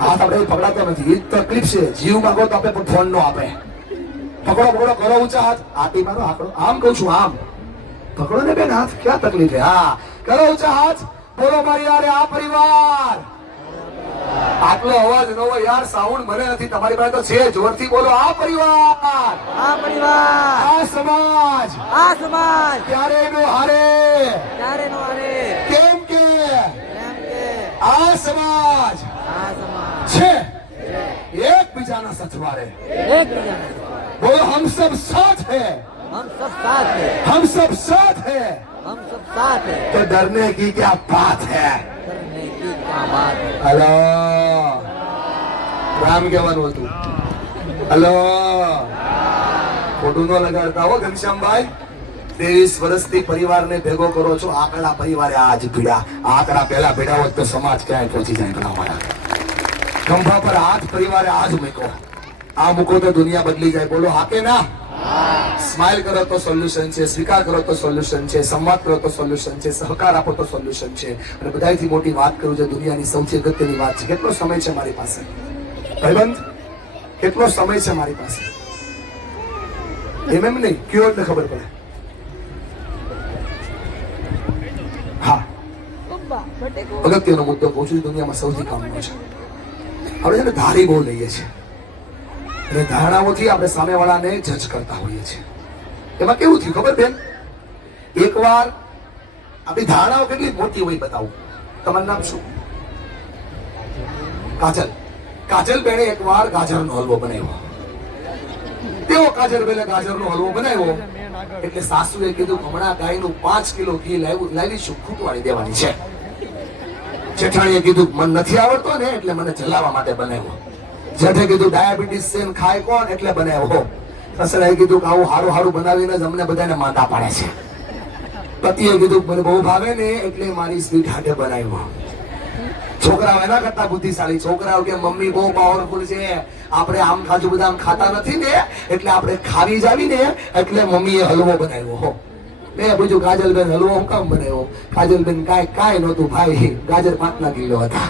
હાથ આપણે પકડાતો નથી, એ તકલીફ છે. જીવ માંગો તો આપણે પણ ફોન નો આપે. પકડો પકડો, કરો ઊંચા હાથ. આટી મારો આંકડો, આમ કઉ છું આમ પકડો ને બેન હાથ. ક્યાં તકલીફ છે? હા કરો ઊંચા હાથ. બોલો મારી યારે આ પરિવાર. આટલો અવાજ ન હોય યાર, સાઉન્ડ મને નથી, તમારી પાસે તો છે. જોરથી બોલો આ પરિવાર, આ પરિવાર, આ સમાજ, આ સમાજ ક્યારે નો હારે. ક્યારે નો હારે. કેમ કે કેમ કે આ સમાજ આ સમાજ છે એકબીજાના સથવારે. એકબીજાને બોલો હમ સબ સાથ હૈ, हम सब साथ हैं, हम सब साथ है, हम सब साथ हैं, तो डरने की क्या बात है? करने की क्या बात है. હલો રામ કહેવાનું હતું. હલો ખોટું ન લગાડતા હો ઘનશ્યામભાઈ. 23 વર્ષથી પરિવારને ભેગો કરો છો. આંકડા પરિવારે આજ ભીડા. આંકડા પહેલા ભીડા હોત તો સમાજ ક્યાંય પહોંચી જાય. ભણાવવાના ખંભા પર હાથ પરિવારે આજ મૂકો. આ મૂકો તો દુનિયા બદલી જાય. બોલો હા કે ના? સ્માઇલ કરો તો સોલ્યુશન છે, સ્વીકાર કરો તો સોલ્યુશન છે, સંવાદ કરો તો સોલ્યુશન છે, સહકાર આપો તો સોલ્યુશન છે. અને બધાથી મોટી વાત કરું છે, દુનિયાની સૌથી અગત્યની વાત છે. કેટલો સમય છે મારી પાસે ભાઈબંધ? કેટલો સમય છે મારી પાસે? એમ નહીં કયો એટલે ખબર પડે. હા અગત્યનો મુદ્દો કહું છું, દુનિયામાં સૌથી કામનો છે. આપણે છે ને ધારી બહુ લઈએ છીએ, એટલે ધારણાઓથી આપણે સામેવાળાને જજ કરતા હોઈએ છીએ. એમાં કેવું થયું ખબર બેન? એકવાર આપણી ધારણાઓ કેટલી મોટી હોય બતાવું. તમારું નામ શું? કાજલ. કાજલબેને એકવાર ગાજરનો હલવો બનાવ્યો. તેઓ કાજલબેને ગાજરનો હલવો બનાવ્યો એટલે સાસુએ કીધું હમણાં ગાયનું 5 કિલો ઘી લાવીશું, ખૂટવાણી દેવાની છે. જેઠાણીએ કીધું મને નથી આવડતો ને એટલે મને જલાવવા માટે બનાવ્યો. જેઠે કીધું ડાયાબિટીસ છે ને ખાય કોણ એટલે બનાવ્યો. સસરાએ કીધું કે આવું હારું હારું બનાવીને જ અમને બધાને માંદા પાડે છે. પતિએ કીધું મને બહુ ભાવે ને એટલે મારી સ્વીટ હાથે બનાવ્યો. છોકરાઓ એના કરતા બુદ્ધિશાળી. છોકરાઓ કે મમ્મી બહુ પાવરફુલ છે, આપણે આમ કાજુ બદામ ખાતા નથી ને એટલે આપણે ખાવી જાવી ને એટલે મમ્મીએ હલવો બનાવ્યો. મેં પૂછ્યું કાજલબેન હલવો હું કામ બનાવ્યો? કાજલબેન કાંઈ નહોતું ભાઈ, ગાજર 5 કિલો હતા.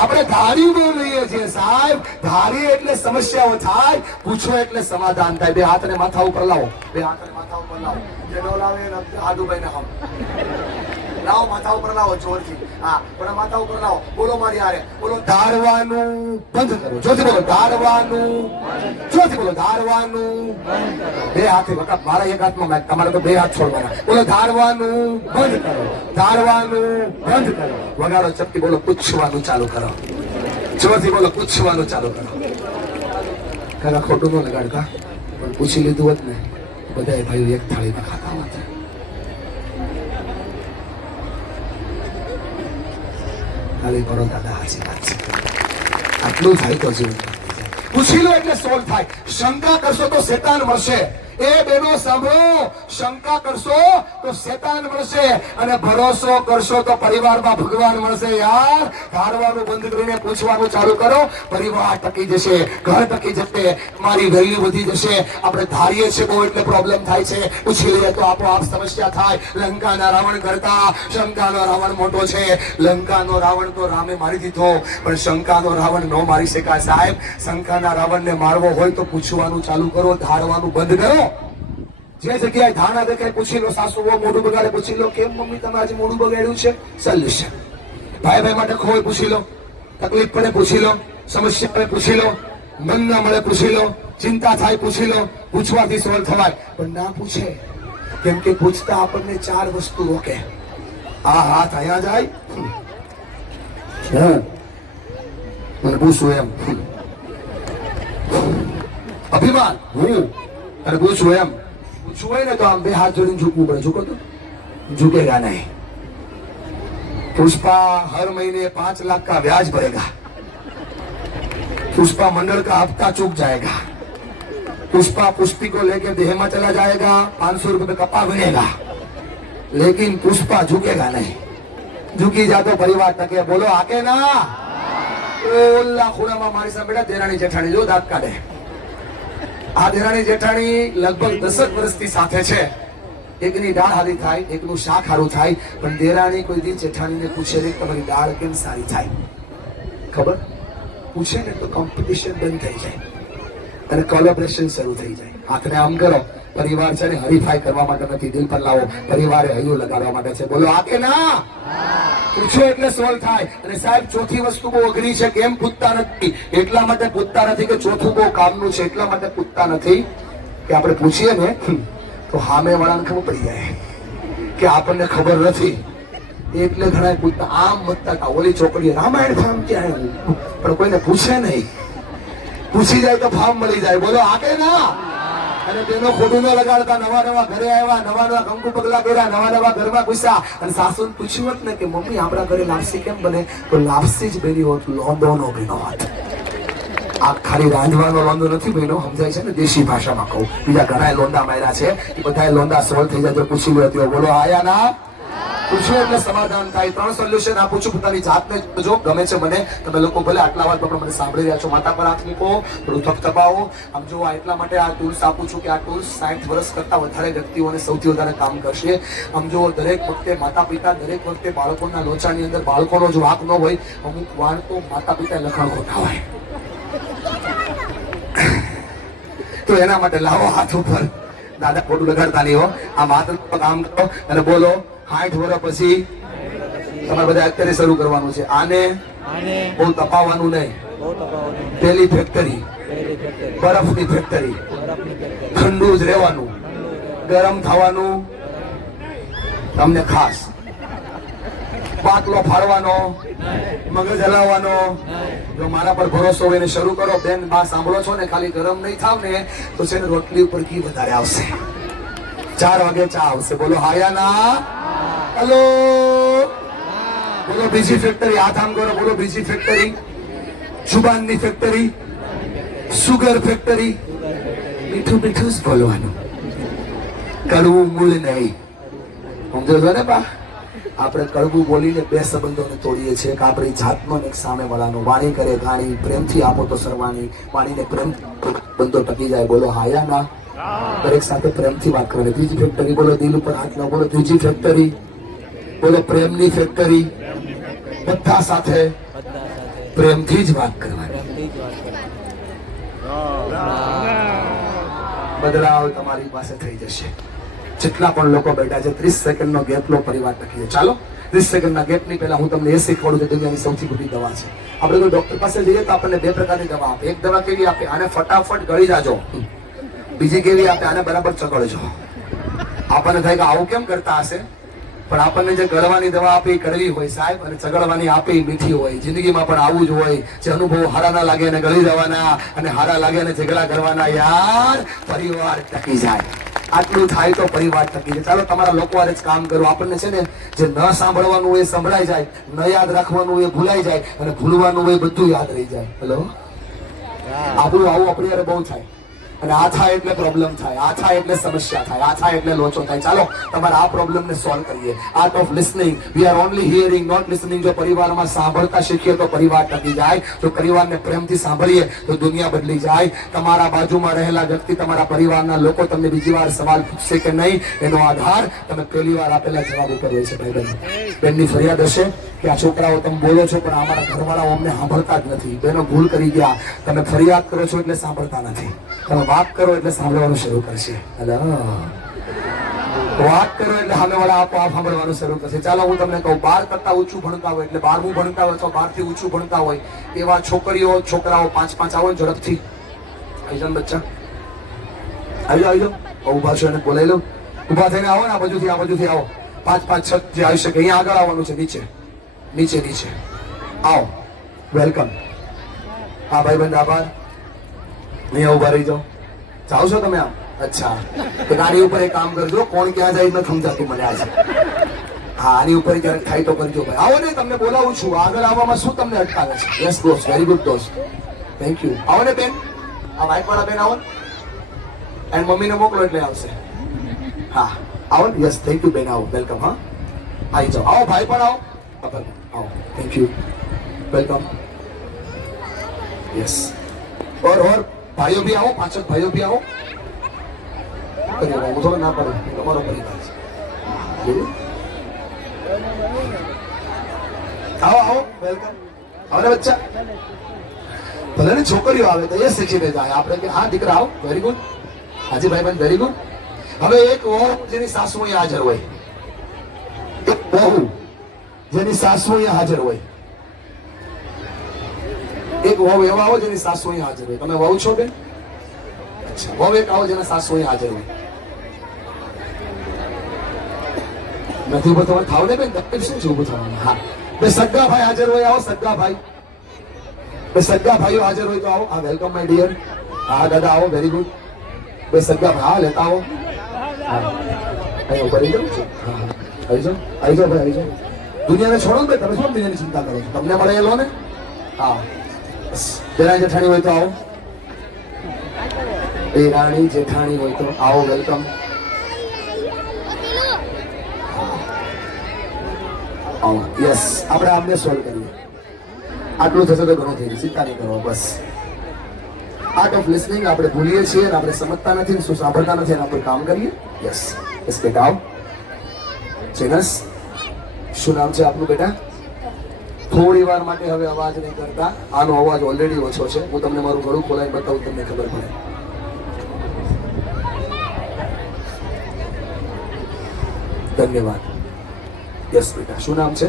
આપણે ધારી બહુ લઈએ છીએ સાહેબ. ધારી એટલે સમસ્યાઓ થાય, પૂછો એટલે સમાધાન થાય. બે હાથને માથા ઉપર લાવો, બે હાથને માથા ઉપર લાવો. જે ન લાવે આદુભાઈ ના હમ લાવો, માથા ઉપર લાવો જોરથી. હા, પણ માથા ઉપર લાવો. બોલો મારી હારે, બોલો ધારવાનું બંધ કરો. જોરથી બોલો ધારવાનું, જોરથી બોલો ધારવાનું. બે હાથે મારા એક હાથમાં માઇક, તમારે તો બે હાથ છોડવાના. બોલો ધારવાનું બંધ કરો, ધારવાનું બંધ કરો. વગાડો ચપટી, બોલો પૂછવાનું ચાલુ કરો. જોરથી બોલો પૂછવાનું ચાલુ કરો. કાકા ખોટું ન લગાડતા, પણ પૂછી લીધું હોત ને બધા ભાઈઓ એક થાળીમાં ખાતા હોત. ખાલી કરો દાદા, હાચી વાત છે. આટલું થાય તો જીવ પૂછી લો એટલે સોલ્વ થાય. શંકા કરશો તો શેતાન મળશે. એ બેનો સાંભળો, શંકા કરશો તો શેતાન મળશે અને ભરોસો કરશો તો પરિવારમાં ભગવાન મળશે. યાર, ધારવાનું બંધ કરીને પૂછવાનું ચાલુ કરો, પરિવાર ટકી જશે, ઘર ટકી જશે, મારી વેલ્યુ વધી જશે. આપણે ધારીએ છીએ બહુ એટલે પ્રોબ્લેમ થાય છે. પૂછી લઈએ તો આપોઆપ સમસ્યા થાય. લંકાના રાવણ કરતા શંકાનો રાવણ મોટો છે. લંકાનો રાવણ તો રામે મારી દીધો, પણ શંકાનો રાવણ ન મારી શકાય સાહેબ. શંકાના રાવણને મારવો હોય તો પૂછવાનું ચાલુ કરો, ધારવાનું બંધ કરો. જે જગ્યાએ ધાણા દેખાય પૂછી લો. સાસુ બહુ મોઢું બગાડે પૂછી લો, કેમ મમ્મી તમે આજે મોઢું બગાડ્યું છે? સોલ્યુશન. ભાઈ ભાઈ માટે ખોય પૂછી લો, તકલીફ પડે પૂછી લો, સમસ્યા પડે પૂછી લો, મન ના મળે પૂછી લો, ચિંતા થાય પૂછી લો. પૂછવાથી સોલ્વ થવાય, પણ ના પૂછે. કેમ કે પૂછતા આપણને 4 વસ્તુ રોકે. આ હાથ અહીંયા જાય, મને પૂછવું એમ, અભિમાન હું, અને પૂછવું એમ. પૂછવું હોય ને તો આમ બે હાથ જોડીને ઝૂકવું પડે. ઝૂકો તો ઝૂકેગા નહીં. पुष्पा हर महीने 5 लाख का ब्याज भरेगा. पुष्पा मंडल का हफ्ता चूक जाएगा. पुष्पा पुष्पी को लेकर देह में चला जाएगा, 500 रुपए कपा बनेगा, लेकिन पुष्पा झुकेगा नहीं. झुकी जा तो परिवार टके. बोलो आके ना. ओला खूणाમાં મારી સામે બેઠા દેરાણી જેઠાણી જો દાંત કાઢે. આ દેરાણી જેઠાણી લગભગ 10 વર્ષથી સાથે છે. એકની દાળ હારી થાય, એકનું શાક હારું થાય, પણ દેરાણી કોઈ દી જેઠાણીને પૂછે નહીં તમારી દાળ કેમ સારી થાય. ખબર પૂછે ને તો કોમ્પિટિશન બંધ થઈ જાય અને કોલેબોરેશન શરૂ થઈ જાય. હાથને આમ કરો. પરિવાર છે ને હરીફાઈ કરવા માટે નથી, દિલ પર લાવો. પરિવારે હૈયું લગાડવા માટે છે. બોલો આ કે ના. પૂછો એટલે સોલ્વ થાય. અને સાહેબ ચોથી વસ્તુ બહુ અઘરી છે. કેમ પૂછતા નથી? એટલા માટે પૂછતા નથી કે ચોથું બહુ કામનું છે. એટલા માટે પૂછતા નથી કે આપણે પૂછીએ ને તો સામે વાળાને ખબર પડી જાય કે આપણને ખબર નથી. એટલે ઘણા પૂછતા. આમ મતતા ઓલી છોકરી રામાયણ ફાર્મ ક્યાં આવ્યું, પણ કોઈને પૂછે નહીં. પૂછી જાય તો ફાર્મ મળી જાય. બોલો આગે ના. અને તેનો ખોટું ન લગાડતા. નવા નવા ઘરે આવ્યા, નવા નવા કંકુ પગલા કર્યા, નવા નવા ઘરમાં ઘુસ્યા અને સાસુને પૂછ્યું હોત ને કે મમ્મી આપણા ઘરે લાપસી કેમ બને, તો લાપસી જ બની હોત, લોંદો નો બન્યો હોત. આ ખાલી રાંધવાનો લોંદો નથી બન્યો, સમજાય છે ને, દેશી ભાષામાં કહું. બીજા ઘણા લોંદા માર્યા છે, એ બધા લોંદા સોલ્વ થઈ જાય તો પૂછી લો. બોલો આયા ના. પૂછો એટલે સમાધાન થાય. 3 સોલ્યુશન આપું છું. પોતાની જાતને જો ગમે છે મને. તમે લોકો ભલે આટલા વાર પણ મને સાંભળી રહ્યા છો. માથા પર હાથ મૂકો, થોડું થપથપાવો. આમ જો એટલા માટે આ ટૂલ્સ આપું છું કે આ ટૂલ્સ 60 વર્ષ કરતા વધારે વ્યક્તિઓને સૌથી વધારે કામ કરશે. આમ જો દરેક વખતે માતા પિતા, દરેક વખતે બાળકોના લોચાની અંદર બાળકોનો જ વાંક ન હોય. અમુક વાર તો માતા પિતા લખાણ ખોટા હોય. તો એના માટે લાવો હાથ ઉપર. દાદા ખોટું લગાડતા નહીં હો. આમ હાથ કામ કરો અને બોલો 60 વર્ષ પછી તમારે બધા અત્યારે શરૂ કરવાનું છે. આને બહુ તપાવવાનું નહીં. પેલી ફેક્ટરી, બરફની ફેક્ટરી, ઠંડુ જ રહેવાનું, ગરમ થવાનું તમને ખાસ. બાટલો ફાડવાનો, મગજ હલાવવાનો. જો મારા પર ભરોસો હોય એને શરૂ કરો. બેન બા સાંભળો છો ને, ખાલી ગરમ નહીં થાવ ને તો છે ને રોટલી ઉપર ઘી વધારે આવશે. 4 વાગે ચા આવશે. બોલો હાયાના. હલો બોલો બીજી ફેક્ટરી. હાથ આમ કરો. બોલો બીજી ફેક્ટરી. જુબાનની ફેક્ટરી, સુગર ફેક્ટરી. મીઠું મીઠું જ બોલવાનું, કડવું મૂળ નહીં. સમજો છો ને બા? આપણે કડવું બોલીને 2 સંબંધોને તોડીએ છીએ. કે આપણી જાતનો ને એક સામે વાળાનો. વાણી કરે ગાણી, પ્રેમથી આપો તો સરવાણી. વાણીને પ્રેમ બંધો ટકી જાય. બોલો હાયાના. દરેક સાથે પ્રેમથી વાત કરવાની. ત્રીજી ફેક્ટરી બોલો. દિલ ઉપર હાથ ના બોલો. ત્રીજી ફેક્ટરી બોલો. પ્રેમની ફેક્ટરી. બધા સાથે પ્રેમથી જ વાત કરવાની. બદલાવ તમારી પાસે થઈ જશે. જેટલા પણ લોકો બેઠા છે 30 સેકન્ડનો ગેપ લો, પરિવાર ટકી. ચાલો 30 સેકન્ડના ગેપની પહેલા હું તમને એ શીખવાડું કે દુનિયાની સૌથી મોટી દવા છે. આપણે કોઈ ડોક્ટર પાસે જઈએ તો આપણને 2 પ્રકારની દવા આપે. એક દવા કેવી આપે? આને ફટાફટ ગળી જાજો. બીજી કેવી આપે? આને બરાબર ચગળજો. આપણને થાય કે આવું કેમ કરતા હશે, પણ આપણને જે ગળવાની દવા આપે એ કડવી હોય સાહેબ, અને ચગળવાની આપે એ મીઠી હોય. જિંદગીમાં પણ આવું જ હોય. જે અનુભવ હારા ના લાગે એને ગળી જવાના, અને હારા લાગે એને ઝઘડા કરવાના. યાર પરિવાર ટકી જાય. આટલું થાય તો પરિવાર ટકી જાય. ચાલો તમારા લોકો હારે જ કામ કરો. આપણને છે ને જે ન સાંભળવાનું હોય એ સંભળાઈ જાય, ન યાદ રાખવાનું હોય એ ભૂલાઈ જાય, અને ભૂલવાનું હોય એ બધું યાદ રહી જાય. હેલો, આવું આપણી યારે બહુ થાય. અને આ થાય એટલે પ્રોબ્લેમ થાય, આ થાય એટલે સમસ્યા થાય, આ થાય એટલે લોચો થાય. ચાલો તમારા આ પ્રોબ્લેમ ને સોલ્વ કરીએ. Art of listening. We are only hearing, not listening. જો પરિવારમાં સાંભળતા શીખીએ તો પરિવાર ટકી જાય. જો પરિવારને પ્રેમથી સાંભળીએ તો દુનિયા બદલી જાય. તમારા બાજુમાં રહેલા વ્યક્તિ, તમારા પરિવારના લોકો તમને બીજી વાર સવાલ પૂછશે કે નહીં, એનો આધાર તમે પહેલી વાર આપેલા જવાબ ઉપર હોય છે. ભાઈ બહેનો, બેનની ફરિયાદ હશે કે આ છોકરાઓ તમે બોલો છો પણ અમારા ઘરવાળાઓ અમને સાંભળતા જ નથી. બેનો ભૂલ કરી ગયા. તમે ફરિયાદ કરો છો એટલે સાંભળતા નથી. તમે વાત કરો એટલે સાંભળવાનું શરૂ કરશે. હેલો, વાત કરો એટલે સામેવાળા આપોઆપ સાંભળવાનું શરૂ કરશે. ચાલો હું તમને કહું, 12 કરતા ઊંચું ભણતા હોય, એટલે 12મું ભણતા હોય તો 12 થી ઊંચું ભણતા હોય એવા છોકરીઓ છોકરાઓ 5-5 આવો ઝડપથી. આવી જાઓ બચ્ચા, આવી જાઓ. ઉભા છો એને બોલાવી લો. ઉભા થઈને આવો ને, આ બાજુથી આવો. 5-5 6 જે આવી શકે અહીંયા આગળ આવવાનું છે. નીચે આવો. વેલકમ. હા ભાઈ બંધ, આભાર. અહીંયા ઉભા રહી જાઓ. જાઓ છો તમે આમ? અચ્છા, તો ગાડી ઉપર એક કામ કરજો. કોણ ક્યાં જાય નથી સમજાતું મને આજે. હા, આની ઉપર ક્યારેક થાય તો કરજો ભાઈ. આવો ને, તમને બોલાવું છું. આગળ આવવામાં શું તમને અટકાવે છે? યસ દોસ્ત, વેરી ગુડ દોસ્ત, થેન્ક યુ. આવો ને બેન, આ વાઇફ વાળા બેન આવો. એન્ડ મમ્મીને મોકલો એટલે આવશે. હા આવો ને. યસ થેન્ક યુ બેન, આવો. વેલકમ. હા આવી જાઓ. આવો ભાઈ પણ આવો. આવો, થેન્ક યુ, વેલકમ. યસ. और भाइयों भी आओ, 5 भाइयों भी आओ. હું થોડો ના પડે, તમારો પરિવાર છે. આવો વેલકમ. આવો ને બચ્ચા. ભલે ને છોકરીઓ આવે તો એ શીખીને જાય. આપણે કે હા દીકરા આવો, વેરી ગુડ. હાજી ભાઈ બહેન, વેરી ગુડ. હવે એક વહુ જેની સાસુ અહીંયા હાજર હોય, એક વહુ જેની સાસુ અહીંયા હાજર હોય, એક વહુ એવા આવો જેની સાસુ અહીંયા હાજર હોય. તમે વહુ છો બેન? અચ્છા, વહુ એક આવો જેના સાસુ અહીંયા હાજર હોય. નથી ઉભો થવાનું? થાવ ને બેન, તકલીફ શું છે ઉભું થવાનું? હા, બે સગા ભાઈ હાજર હોય, આવો. સગા ભાઈ, બે સગા ભાઈઓ હાજર હોય તો આવો. હા વેલકમ માય ડિયર. હા દાદા આવો, વેરી ગુડ. બે સગા ભાઈ, હા લેતા આવો. અહીંયા ઉભા રહી જાઓ. હા આવી જાઓ ભાઈ, આવી જાઓ. દુનિયાને છોડો ને, તમે શું દુનિયાની ચિંતા કરો છો? તમને મળે એ લો ને. હા, દેરાણી જેઠાણી હોય તો આવો. દેરાણી જેઠાણી હોય તો આવો, વેલકમ. આવો. યસ, આપણે આમને સોલ્વ કરીએ. આટલું થશે તો ઘણું થઈ ગયું. ચિંતા નહીં કરો બસ. આર્ટ ઓફ લિસનિંગ આપણે ભૂલીએ છીએ અને આપણે સમજતા નથી, શું સાંભળતા નથી, એના પર કામ કરીએ. યસ યસ બેટા આવો. જેનસ, શું નામ છે આપનું બેટા? થોડી વાર માટે હવે અવાજ નહીં કરતા. આનો અવાજ ઓલરેડી ઓછો છે. હું તમને મારું ગળું ખોલાવી બતાવું, તમને ખબર પડે. ધન્યવાદ. યસ બેટા, શું નામ છે?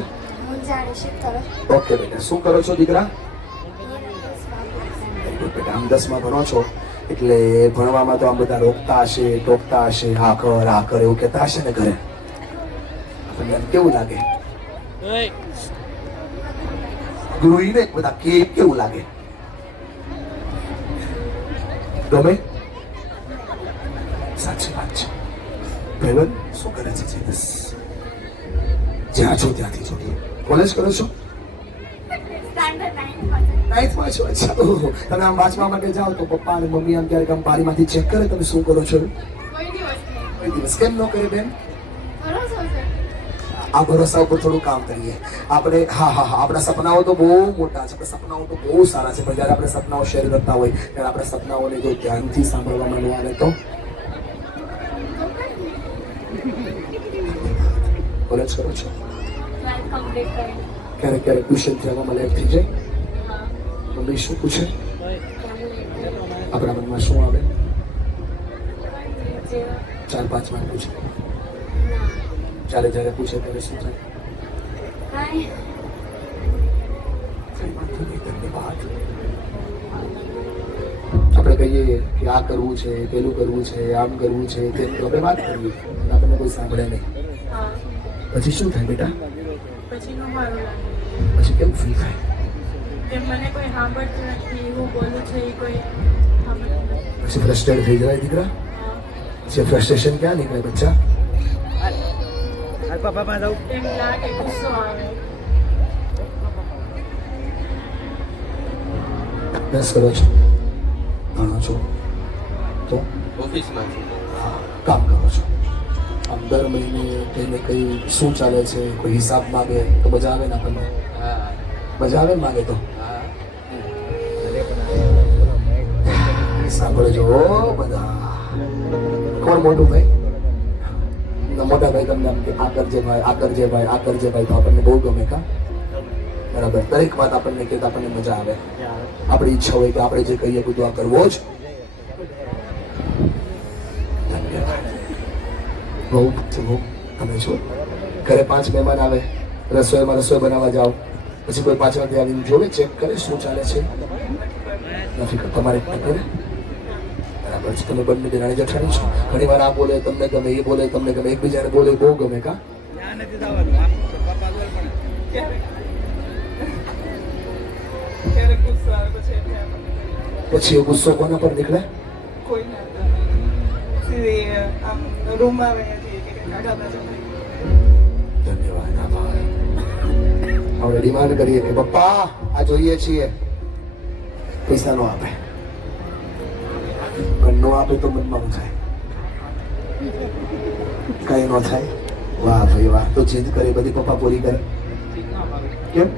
ઓકે બેટા, શું કરો છો દીકરા? બેટા આમ 10માં ભણો છો એટલે ભણવામાં તો આમ બધા રોકતા હશે, ટોકતા હશે, હા કર એવું કહેતા હશે ને ઘરે. આપણને કેવું લાગે? ગૃહિણીને બધા કેવું લાગે? ગમે? સાચી વાત છે. ભાઈબંધ શું કરે છે જીનસ? જ્યાં છો ત્યાંથી જોઈએ. કોલેજ કરો છો? નાઇન્થમાં છો. અચ્છા. ઓહો. તમે આમ વાંચવા માટે જાઓ તો પપ્પા અને મમ્મી આમ ક્યારેક આમ બારીમાંથી ચેક કરે તમે શું કરો છો? કોઈ દિવસ કેમ ન કરે બેન? આ ભરોસા ઉપર થોડું કામ કરીએ આપણે. હા, આપણા સપનાઓ તો બહુ મોટા છે, આપણા સપનાઓ તો બહુ સારા છે, પણ જ્યારે આપણે સપનાઓ શેર કરતા હોય ત્યારે આપણા સપનાઓને જો ધ્યાનથી સાંભળવામાં ન આવે તો? કોલેજ કરો છો? ક્યારેક ટ્યુશન થવામાં લેટ થઈ જાય? મમ્મી શું પૂછે? આપણા મનમાં શું આવે? 4-5 વાર પૂછે. જ્યારે પૂછે ત્યારે શું થાય? આપણે કહીએ કે આ કરવું છે, પેલું કરવું છે, આમ કરવું છે, તેમ આપણે વાત કરીએ, આપણને કોઈ સાંભળે નહીં. પછી શું થાય બેટા? પછી નો મારું લાગે. પછી કેમ ફીલ થાય? કે મને કોઈ સાંભળતું નથી, હું બોલું છું એ કોઈ સાંભળતું નથી. પછી ફ્રસ્ટ્રેટ થઈ જાય દીકરા? પછી ફ્રસ્ટ્રેશન ક્યાં નીકળે બચ્ચા? એમ લાગે ગુસ્સો આવે. અભ્યાસ કરો છો, ભણો છો તો ઓફિસમાં કામ કરો છો. આમ દર મહિને તેને કઈ શું ચાલે છે કોઈ હિસાબ માગે તો મજા આવે ને આપણને? મજા આવે ને માગે તો? સાંભળજો બધા. કોણ મોટું ભાઈ? મોટા ભાઈ તમને આમ કે આ કરજે ભાઈ, આ કરજે ભાઈ, આ કરજે ભાઈ, તો આપણને બહુ ગમે કા? બરાબર. દરેક વાત આપણને કહેતા આપણને મજા આવે. આપણી ઈચ્છા હોય કે આપણે જે કહીએ બધું આ કરવો જ. બહુ તમે છો ઘરે 5 મહેમાન આવે, રસોઈમાં રસોઈ બનાવવા જાઓ, પછી કોઈ પાછળથી આવીને જોવે, ચેક કરે શું ચાલે છે? નથી કરતા. તમારે કરે? બરાબર છે. તમે બંને દેરાણી જેઠાણી છો. ઘણી વાર આ બોલે તમને ગમે, એ બોલે તમને ગમે, એકબીજાને બોલે બહુ ગમે કા? ક્યારેક ગુસ્સો આવે પછી એટલે આપણને પછી એ ગુસ્સો કોના પર નીકળે? કોઈ ના સીધી આમ રૂમમાં આવે નથી કે કાઢા બાજુ ધન્યવાદ, આભાર. આપણે ડિમાન્ડ કરીએ કે પપ્પા આ જોઈએ છીએ, પૈસા નો આપે, પણ નો આપે તો મનમાં થાય, કઈ નો થાય. વાહ ભાઈ વાહ. તો જીદ કરે બધી પપ્પા પૂરી કરે. કેમ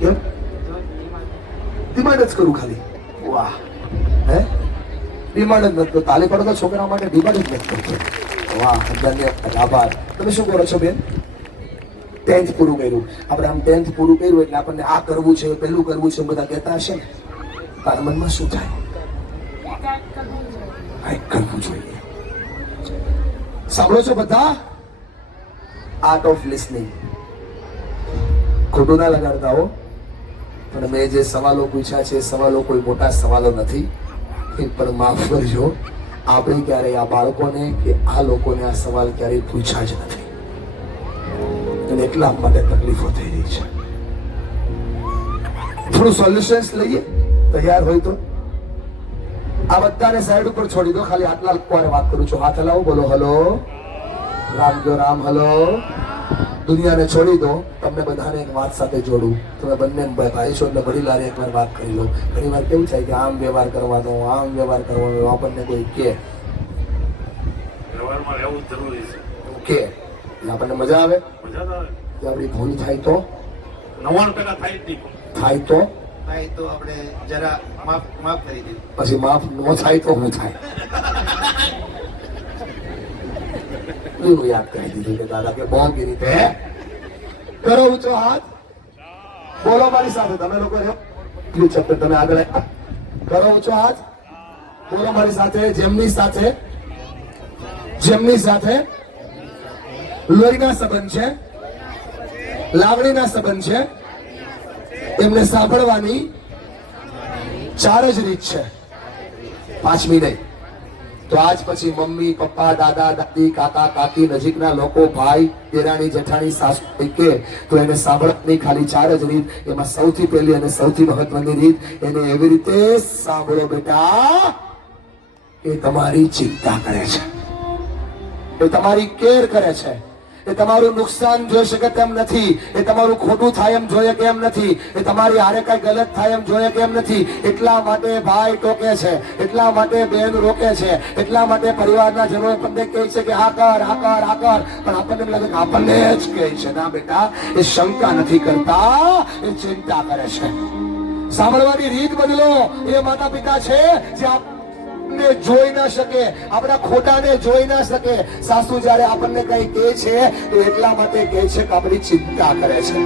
કેમ? ડિમાન્ડ જ કરું ખાલી. વાહ. હે ડિમાન્ડ જ નથી કરતો. તાલી પડતા છોકરા માટે ડિમાન્ડ જ નથી કરતો. વાહ, ધન્યવાદ, આભાર. તમે શું કરો છો બેન? 10th પૂરું કર્યું. આપણે આમ 10th પૂરું કર્યું એટલે આપણને આ કરવું છે, પેલું કરવું છે, બધા કહેતા હશે ને. તારા મનમાં શું થાય? કંઈક કરવું જોઈએ. સાંભળો છો બધા? Art of listening. ખોટું ના લગાડતા હો. પણ મેં જે સવાલો પૂછ્યા છે એ સવાલો કોઈ મોટા સવાલો નથી, એ પણ માફ કરજો, આપણે ક્યારેય આ બાળકોને કે આ લોકોને આ સવાલ ક્યારેય પૂછ્યા જ નથી, અને એટલા માટે તકલીફો થઈ રહી છે. થોડું સોલ્યુશન્સ લઈએ, તૈયાર હોય તો. આ બધાને સાઈડ ઉપર છોડી દો, ખાલી આટલા લોકો વાત કરું છું. હાથ હલાવો, બોલો હલો રામ, જો રામ, હલો. દુનિયાને છોડી દો, તમને બધાને એક વાત સાથે જોડું. તમે બંને ભાઈ છો એટલે વડીલારે એકવાર વાત કરી લો. ઘણી વાર કેવું થાય કે આમ વ્યવહાર કરવાનો, આમ વ્યવહાર કરવાનો, આપણને કોઈ કે વ્યવહારમાં રહેવું જરૂરી છે. કે એટલે આપણને મજા આવે. કે આપણી ભૂલ થાય તો 99% થાય જ નહીં. થાય તો થાય તો આપણે જરા માફ કરી દઈએ. પછી માફ ન થાય તો શું થાય? એવું યાદ કરી દીધું કે દાદા કે બહુ ગીરી તે કરો ઊંચો હાથ, બોલો મારી સાથે. તમે લોકો ચેપ્ટર તમે આગળ કરો ઊંચો હાથ, બોલો મારી સાથે. જેમની સાથે લોહીના સંબંધ છે, લાગણીના સંબંધ છે, એમને સાંભળવાની 4 જ રીત છે, 5મી નહીં. તો આજ પછી મમ્મી પપ્પા દાદા દાદી કાકા કાકી નજીકના લોકો ભાઈ દેરાણી જેઠાણી સાસુ કે તો એને સાંભળવાની ખાલી 4 જ રીત. એમાં સૌથી પહેલી અને સૌથી મહત્વની રીત એને એવી રીતે સાંભળો બેટા એ તમારી ચિંતા કરે છે, એ તમારી કેર કરે છે, એ તમારું નુકસાન જોઈ શકે તેમ નથી, એ તમારું ખોટું થાય એમ જોઈએ કેમ નથી, એ તમારી હારે કઈ ગલત થાય એમ જોઈએ કેમ નથી. એટલા માટે ભાઈ ટોકે છે, એટલા માટે બેન રોકે છે, એટલા માટે પરિવારના જનો આપણને કહે છે કે આ કર આ કર આ કર, પણ આપણને એમ લાગે કે આપણને જ કહે છે. ના બેટા, એ શંકા નથી કરતા, એ ચિંતા કરે છે. સાંભળવાની રીત બદલો. એ માતા પિતા છે જે આપણને જોઈ ના શકે, આપણા ખોટાને જોઈ ના શકે. સાસુ જ્યારે આપણને કઈ કહે છે તો એટલા માટે કહે છે કે આપણી ચિંતા કરે છે.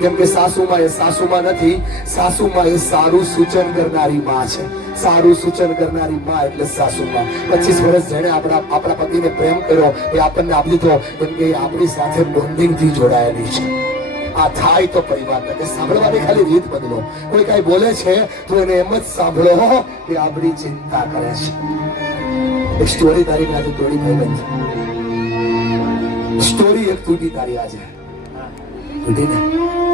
કેમ કે સાસુમાં નથી, સાસુમાં એ સારું સૂચન કરનારી માં છે. સારું સૂચન કરનારી માં એટલે સાસુમાં. 25 વર્ષ જેને આપણા પતિને પ્રેમ કર્યો એ આપણને આપી દીધો, કેમ કે આપણી સાથે બોન્ડિંગ થી જોડાયેલી છે. આ થાય તો પરિવાર ને સાંભળવાની ખાલી રીત બદલો. કોઈ કઈ બોલે છે તો એને એમ જ સાંભળો કે આપણી ચિંતા કરે છે. એક સ્ટોરી તારી આજે તોડી ભાઈ સ્ટોરી એક તૂટી તારી આજે તૂટી ને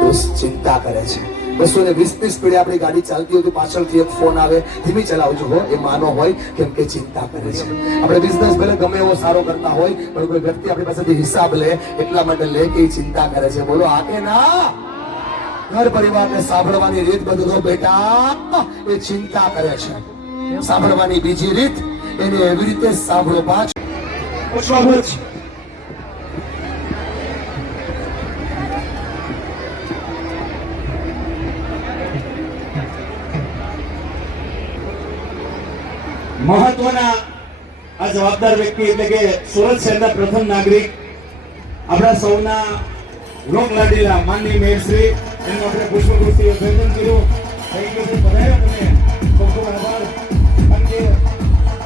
દોસ્ત ચિંતા કરે છે. 220ની સ્પીડે આપણી ગાડી ચાલતી હોય તો પાછળથી એક ફોન આવે, ધીમી ચલાવજો હો, એ માનો હોય કેમ કે ચિંતા કરે છે. આપણે બિઝનેસ ભલે ગમે એવો સારો કરતા હોય પણ કોઈ વ્યક્તિ આપણી પાસેથી હિસાબ લે એટલા માટે લે કે ચિંતા કરે છે. બોલો આ કે ના? ઘર પરિવારને સાંભળવાની રીત બદલો બેટા, એ ચિંતા કરે છે. સાંભળવાની બીજી રીત, એને એવી રીતે સાંભળો. પાછું મહત્વના આ જવાબદાર વ્યક્તિ એટલે કે સુરત શહેરના પ્રથમ નાગરિક આપણા સૌના લોકલાડીલા માનની મેયરશ્રી એમનું આપણે પુષ્પગુચ્છથી અભિનંદન કર્યું.